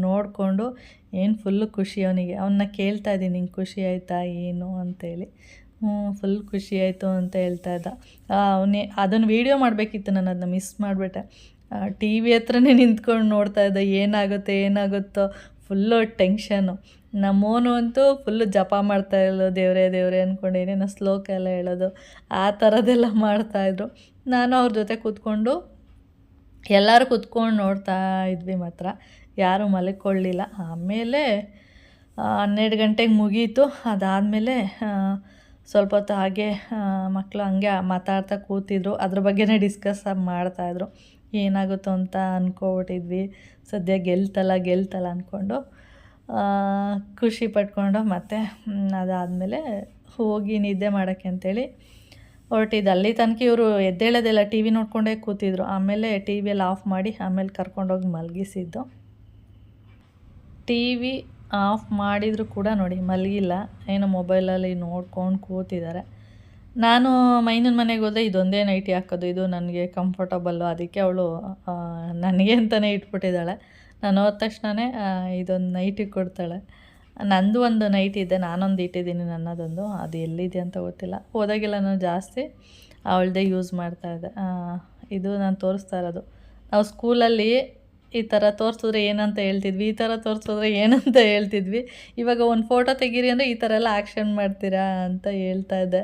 ನೋಡಿಕೊಂಡು ಏನು ಫುಲ್ಲು ಖುಷಿ ಅವನಿಗೆ. ಅವನ್ನ ಕೇಳ್ತಾ ಇದ್ದೀನಿ, ನಿಂಗೆ ಖುಷಿ ಆಯಿತಾ ಏನು ಅಂತೇಳಿ. ಫುಲ್ ಖುಷಿ ಆಯಿತು ಅಂತ ಹೇಳ್ತಾ ಇದ್ದ. ಅದನ್ನು ವೀಡಿಯೋ ಮಾಡಬೇಕಿತ್ತು, ನಾನು ಅದನ್ನ ಮಿಸ್ ಮಾಡಿಬಿಟ್ಟೆ. ಟಿ ವಿ ಹತ್ರನೇ ನಿಂತ್ಕೊಂಡು ನೋಡ್ತಾ ಇದ್ದ, ಏನಾಗುತ್ತೋ ಫುಲ್ಲು ಟೆನ್ಷನ್ನು. ನಮ್ಮೋನು ಅಂತೂ ಫುಲ್ಲು ಜಪ ಮಾಡ್ತಾಯಿಲ್ಲ, ದೇವರೇ ಅಂದ್ಕೊಂಡು ಏನೇನೋ ಶ್ಲೋಕ ಎಲ್ಲ ಹೇಳೋದು, ಆ ಥರದ್ದೆಲ್ಲ ಮಾಡ್ತಾಯಿದ್ರು. ನಾನು ಅವ್ರ ಜೊತೆ ಕೂತ್ಕೊಂಡು ಎಲ್ಲರೂ ಕೂತ್ಕೊಂಡು ನೋಡ್ತಾ ಇದ್ವಿ. ಮಾತ್ರ ಯಾರೂ ಮಲ್ಕೊಳ್ಳಿಲ್ಲ. ಆಮೇಲೆ 12 ಗಂಟೆಗೆ ಮುಗೀತು. ಅದಾದಮೇಲೆ ಸ್ವಲ್ಪ ಹೊತ್ತು ಹಾಗೆ ಮಕ್ಕಳು ಹಂಗೆ ಮಾತಾಡ್ತಾ ಕೂತಿದ್ರು. ಅದ್ರ ಬಗ್ಗೆನೇ ಡಿಸ್ಕಸ್ ಮಾಡ್ತಾಯಿದ್ರು. ಏನಾಗುತ್ತೋ ಅಂತ ಅಂದ್ಕೊಬಿಟ್ಟಿದ್ವಿ. ಸದ್ಯ ಗೆಲ್ತಲ್ಲ ಅಂದ್ಕೊಂಡು ಖುಷಿ ಪಟ್ಕೊಂಡು ಮತ್ತೆ ಅದಾದಮೇಲೆ ಹೋಗಿ ನಿದ್ದೆ ಮಾಡೋಕ್ಕೆ ಅಂತೇಳಿ ಹೊರಟಿದ್ದು. ಅಲ್ಲಿ ತನಕ ಇವರು ಎದ್ದೇಳೋದೆಲ್ಲ ಟಿ ವಿ ನೋಡಿಕೊಂಡೇ ಕೂತಿದ್ರು. ಆಮೇಲೆ ಟಿ ವಿಯಲ್ಲಿ ಆಫ್ ಮಾಡಿ ಆಮೇಲೆ ಕರ್ಕೊಂಡೋಗಿ ಮಲಗಿಸಿದ್ದು. ಟಿ ವಿ ಆಫ್ ಮಾಡಿದರೂ ಕೂಡ ನೋಡಿ ಮಲಗಿಲ್ಲ, ಏನೋ ಮೊಬೈಲಲ್ಲಿ ನೋಡ್ಕೊಂಡು ಕೂತಿದ್ದಾರೆ. ನಾನು ಮೈನನ ಮನೆಗೆ ಹೋದರೆ ಇದೊಂದೇ ನೈಟಿ ಹಾಕೋದು, ಇದು ನನಗೆ ಕಂಫರ್ಟಬಲ್ಲು. ಅದಕ್ಕೆ ಅವಳು ನನಗೆ ಅಂತಲೇ ಇಟ್ಬಿಟ್ಟಿದ್ದಾಳೆ. ನಾನು ಹೋದ ತಕ್ಷಣವೇ ಇದೊಂದು ನೈಟಿ ಕೊಡ್ತಾಳೆ. ನಂದು ಒಂದು ನೈಟಿ ಇದೆ, ನಾನೊಂದು ಇಟ್ಟಿದ್ದೀನಿ ನನ್ನದೊಂದು. ಅದು ಎಲ್ಲಿದೆ ಅಂತ ಗೊತ್ತಿಲ್ಲ. ಹೋದಾಗೆಲ್ಲ ನಾನು ಜಾಸ್ತಿ ಅವಳದೇ ಯೂಸ್ ಮಾಡ್ತಾಯಿದ್ದೆ. ಇದು ನಾನು ತೋರಿಸ್ತಾ ಇರೋದು. ನಾವು ಸ್ಕೂಲಲ್ಲಿ ಈ ಥರ ತೋರಿಸಿದ್ರೆ ಏನಂತ ಹೇಳ್ತಿದ್ವಿ, ಈ ಥರ ತೋರಿಸಿದ್ರೆ ಏನಂತ ಹೇಳ್ತಿದ್ವಿ. ಇವಾಗ ಒಂದು ಫೋಟೋ ತೆಗೀರಿ ಅಂದರೆ ಈ ಥರ ಎಲ್ಲ ಆ್ಯಕ್ಷನ್ ಮಾಡ್ತೀರಾ ಅಂತ ಹೇಳ್ತಾ ಇದ್ದೆ.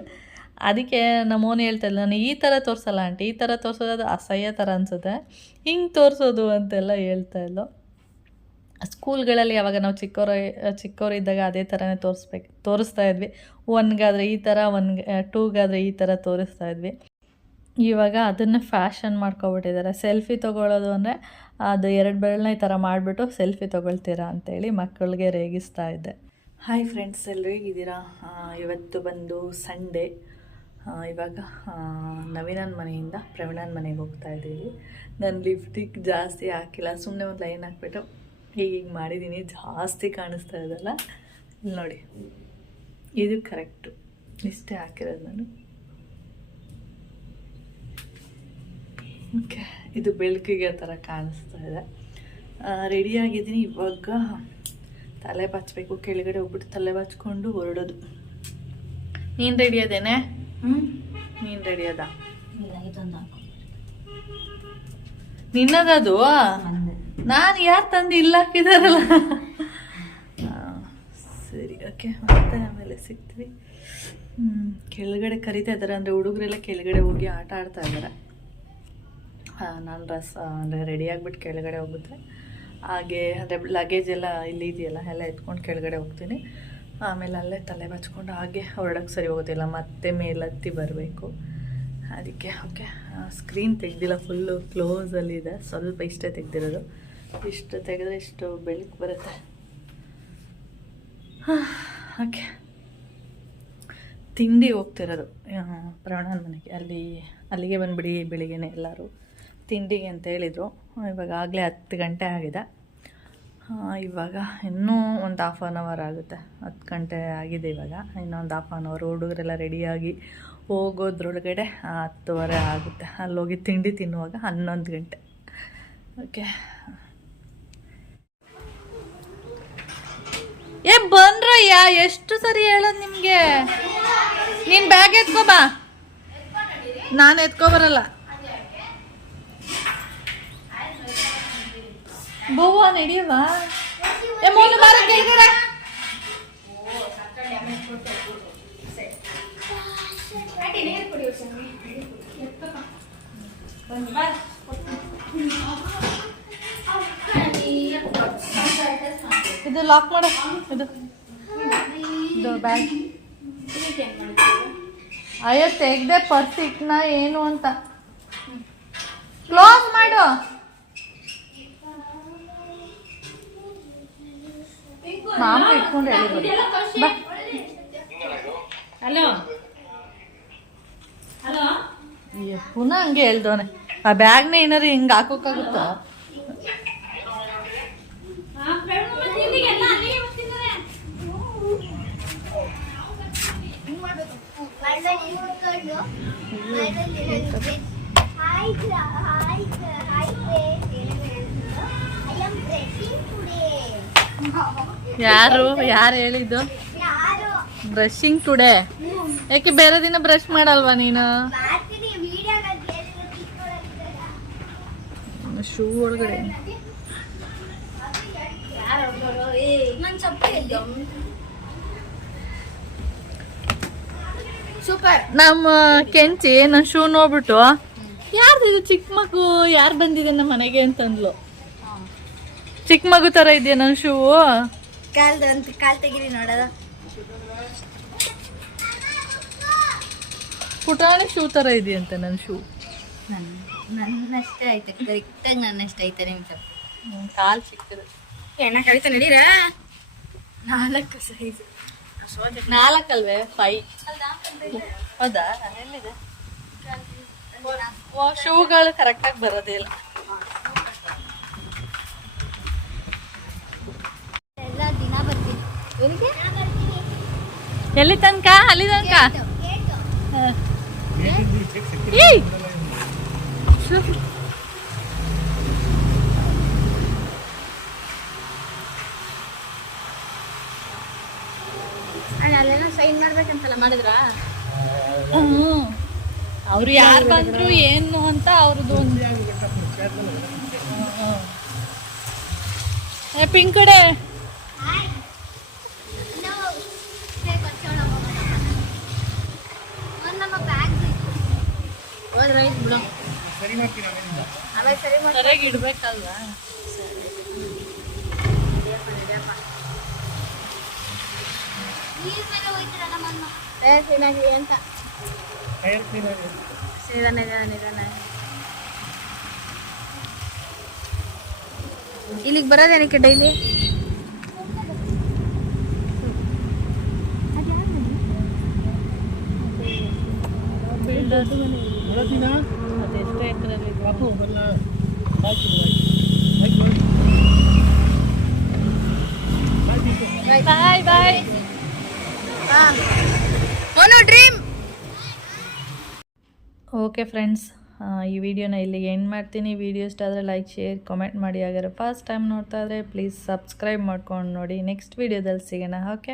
ಅದಕ್ಕೆ ನಮ್ಮೋನು ಹೇಳ್ತಾಯಿದ್ಲು, ನಾನು ಈ ಥರ ತೋರಿಸಲ್ಲ ಆಂಟಿ, ಈ ಥರ ತೋರಿಸೋದು ಅದು ಅಸಹ್ಯ ಥರ ಅನಿಸುತ್ತೆ, ಹಿಂಗೆ ತೋರಿಸೋದು ಅಂತೆಲ್ಲ ಹೇಳ್ತಾಯಿದ್ಲು. ಸ್ಕೂಲ್ಗಳಲ್ಲಿ ಯಾವಾಗ ನಾವು ಚಿಕ್ಕವರಿದ್ದಾಗ ಅದೇ ಥರನೇ ತೋರಿಸ್ತಾ ಇದ್ವಿ. 1ಗಾದರೆ ಈ ಥರ, 2ಗಾದರೆ ಈ ಥರ ತೋರಿಸ್ತಾ ಇದ್ವಿ. ಇವಾಗ ಅದನ್ನು ಫ್ಯಾಷನ್ ಮಾಡ್ಕೊಬಿಟ್ಟಿದ್ದಾರೆ. ಸೆಲ್ಫಿ ತೊಗೊಳ್ಳೋದು ಅಂದರೆ ಅದು 2 ಬೆರಳನ್ನ ಈ ಥರ ಮಾಡಿಬಿಟ್ಟು ಸೆಲ್ಫಿ ತೊಗೊಳ್ತೀರಾ ಅಂತೇಳಿ ಮಕ್ಕಳಿಗೆ ರೇಗಿಸ್ತಾ ಇದ್ದೆ. ಹಾಯ್ ಫ್ರೆಂಡ್ಸ್, ಎಲ್ಲರೂ ಹೇಗಿದ್ದೀರಾ? ಇವತ್ತು ಬಂದು ಸಂಡೇ. ಇವಾಗ ನವೀನನ ಮನೆಯಿಂದ ಪ್ರವೀಣನ ಮನೆಗೆ ಹೋಗ್ತಾ ಇದ್ದೀವಿ. ನಾನು ಲಿಪ್ಸ್ಟಿಕ್ ಜಾಸ್ತಿ ಹಾಕಿಲ್ಲ, ಸುಮ್ಮನೆ ಒಂದು ಲೈನ್ ಹಾಕ್ಬಿಟ್ಟು ಹೀಗೆ ಮಾಡಿದ್ದೀನಿ. ಜಾಸ್ತಿ ಕಾಣಿಸ್ತಾ ಇದಲ್ಲ, ಇಲ್ಲಿ ನೋಡಿ, ಇದು ಕರೆಕ್ಟು, ಇಷ್ಟೇ ಹಾಕಿರೋದು ನಾನು. ಓಕೆ, ಇದು ಬೆಳಕಿಗೆ ಥರ ಕಾಣಿಸ್ತಾ ಇದೆ. ರೆಡಿಯಾಗಿದ್ದೀನಿ. ಇವಾಗ ತಲೆ ಬಾಚಬೇಕು, ಕೆಳಗಡೆ ಹೋಗ್ಬಿಟ್ಟು ತಲೆ ಬಾಚ್ಕೊಂಡು ಹೊರಡೋದು. ನೀನು ರೆಡಿ ಅದೇನೆ? ನೀನು ರೆಡಿ ಅದ? ನಿನ್ನದದು? ನಾನು ಯಾರು ತಂದು ಇಲ್ಲ ಹಾಕಿದಾರಲ್ಲ. ಸರಿ, ಓಕೆ. ಓಕೆ ಮತ್ತೆ ಆಮೇಲೆ ಸಿಗ್ತೀವಿ. ಕೆಳಗಡೆ ಕರಿತಾ ಇದ್ದಾರೆ, ಅಂದರೆ ಹುಡುಗರೆಲ್ಲ ಕೆಳಗಡೆ ಹೋಗಿ ಆಟ ಆಡ್ತಾ ಇದ್ದಾರೆ. ನಾನು ಅಂದರೆ ರೆಡಿ ಆಗಿಬಿಟ್ಟು ಕೆಳಗಡೆ ಹೋಗುತ್ತೆ. ಹಾಗೆ ಅಂದರೆ ಲಗೇಜ್ ಎಲ್ಲ ಇಲ್ಲಿ ಇದೆಯಲ್ಲ ಎಲ್ಲ ಎತ್ಕೊಂಡು ಕೆಳಗಡೆ ಹೋಗ್ತೀನಿ. ಆಮೇಲೆ ಅಲ್ಲೇ ತಲೆ ಬಚ್ಕೊಂಡು ಹಾಗೆ ಹೊರಡಕ್ಕೆ ಸರಿ ಹೋಗೋದಿಲ್ಲ, ಮತ್ತೆ ಮೇಲತ್ತಿ ಬರಬೇಕು. ಅದಕ್ಕೆ ಓಕೆ ಸ್ಕ್ರೀನ್ ತೆಗ್ದಿಲ್ಲ, ಫುಲ್ಲು ಕ್ಲೋಸಲ್ಲಿದೆ, ಸ್ವಲ್ಪ ಇಷ್ಟೇ ತೆಗ್ದಿರೋದು. ಇಷ್ಟು ತೆಗೆದ್ರೆ ಇಷ್ಟು ಬೆಳಕು ಬರುತ್ತೆ. ಓಕೆ ತಿಂಡಿ ಹೋಗ್ತಿರೋದು ಪ್ರಾಣನ ಮನೆಗೆ, ಅಲ್ಲಿಗೆ ಬಂದುಬಿಡಿ ಬೆಳಿಗ್ಗೆನೆ ಎಲ್ಲರೂ ತಿಂಡಿಗೆ ಅಂತ ಹೇಳಿದರು. ಇವಾಗ ಆಗಲೇ 10 ಗಂಟೆ ಆಗಿದೆ. ಇವಾಗ ಇನ್ನೂ ಒಂದು ಹಾಫ್ ಆನ್ ಅವರ್ ಆಗುತ್ತೆ, 10 ಗಂಟೆ ಆಗಿದೆ ಇವಾಗ. ಇನ್ನೊಂದು ಹಾಫ್ ಆನ್ ಅವರ್ ಹುಡುಗರೆಲ್ಲ ರೆಡಿಯಾಗಿ ಹೋಗೋದ್ರೊಳಗಡೆ 10:30 ಆಗುತ್ತೆ. ಅಲ್ಲೋಗಿ ತಿಂಡಿ ತಿನ್ನುವಾಗ 11 ಗಂಟೆ. ಓಕೆ ಬನ್ರಯ್ಯ, ಎಷ್ಟು ಸರಿ ಹೇಳೋದು ನಿಮಗೆ? ನೀನು ಬ್ಯಾಗ್ ಎತ್ಕೋಬಾ, ನಾನು ಎತ್ಕೊಬರಲ್ಲ. ಬೋವ ನಡಿಯವಾ ಮೋನು ಬಾರ ಕೆಳಗಡೆ. ಇದು ಲಾಕ್ ಮಾಡು, ಇದು ಬ್ಯಾಗ್. ಅಯ್ಯೋ ತೆಗ್ದೆ ಪರ್ಸ್ ಇಟ್ನ ಏನು ಅಂತ. ಕ್ಲೋಸ್ ಮಾಡು. ಮಾಮ ಇಟ್ಕೊಂಡು ಹೇಳಿ ಹಲೋ ಹಲೋ. ಪುನಃ ಹಂಗೆ ಹೇಳ್ದವನೆ. ಆ ಬ್ಯಾಗ್ನ ಏನಾರು ಹಿಂಗೆ ಹಾಕೋಕ್ಕಾಗುತ್ತಾ? ಯಾರು ಹೇಳಿದ್ದು ಬ್ರಷಿಂಗ್ ಟುಡೇ? ಯಾಕೆ ಬೇರೆ ದಿನ ಬ್ರಷ್ ಮಾಡಲ್ವಾ ನೀನು? ಶೂ ಒಳಗಡೆ ಸೂಪರ್. ನಮ್ಮ ಕೆಂಚಿ ನನ್ನ ಶೂ ನೋಡ್ಬಿಟ್ಟು ಯಾರ್ದು ಇದು ಚಿಕ್ಕ ಮಗು, ಯಾರು ಬಂದಿದೆ ನಮ್ಮ ಮನೆಗೆ ಅಂತಂದ್ಲು. ಚಿಕ್ಕ ಮಗು ತರ ಇದೆಯಾ ನನ್ನ ಶೂ? ಕಾಲ್ ತೆಗಿರಿ ನೋಡೋದ. ಪುಟಾಣಿ ಶೂ ತರ ಇದೆಯಂತ ನನ್ನ ಶೂ. ನನ್ನಷ್ಟೇ ಆಯ್ತು, ಕರೆಕ್ಟಾಗಿ ನನ್ನಷ್ಟೇ ಆಯ್ತು. ನಿಮಿಷ ಕಾಲು ಸಿಕ್ತದೆ. ಎಣ್ಣ ಕಳಿತ ನಡೀರ. 4 ಸೈಜ್. 4 ಅಲ್ವೇ? 5. ಹೌದಾ? ಎಲ್ಲಿದೆ ಶೂಗಳು? ಕರೆಕ್ಟಾಗಿ ಬರೋದೇ ಇಲ್ಲ. ದಿನ ಬರ್ತೀನಿ. ಎಲ್ಲಿ ತನಕ? ಅಲ್ಲಿ ತನಕ. ಅಲ್ಲೇನೋ ಸೈನ್ ಮಾಡ್ಬೇಕಂತಲ್ಲ, ಮಾಡಿದ್ರಾ? ಅವ್ರು ಯಾರು ಬಂದ್ರು ಏನು ಅಂತ ಅವ್ರದ್ದು ಒಂದು ಪಿಂಕ್ ಕಡೆ. ಸರಿಯಾಗಿ ಇಡ್ಬೇಕಲ್ವಾ? ಅಂತ ಇಲ್ಲಿಗೆ ಬರೋದೇನಕ್ಕೆ ಡೈಲಿ? ಅದೆಷ್ಟು ಎಕರೆಲ್ಲಿ? ಬಾಯ್ ಬಾಯ್. ಡ್ರೀಮ್. ಓಕೆ ಫ್ರೆಂಡ್ಸ್, ಈ ವಿಡಿಯೋನ ಇಲ್ಲಿಗೆ ಎಂಡ್ ಮಾಡ್ತೀನಿ. ವಿಡಿಯೋ ಇಷ್ಟ ಆದರೆ ಲೈಕ್, ಶೇರ್, ಕಾಮೆಂಟ್ ಮಾಡಿ. ಹಾಗಾದ್ರೆ ಫಸ್ಟ್ ಟೈಮ್ ನೋಡ್ತಾ ಇದ್ರೆ ಪ್ಲೀಸ್ ಸಬ್ಸ್ಕ್ರೈಬ್ ಮಾಡ್ಕೊಂಡು ನೋಡಿ. ನೆಕ್ಸ್ಟ್ ವಿಡಿಯೋದಲ್ಲಿ ಸಿಗೋಣ. ಓಕೆ.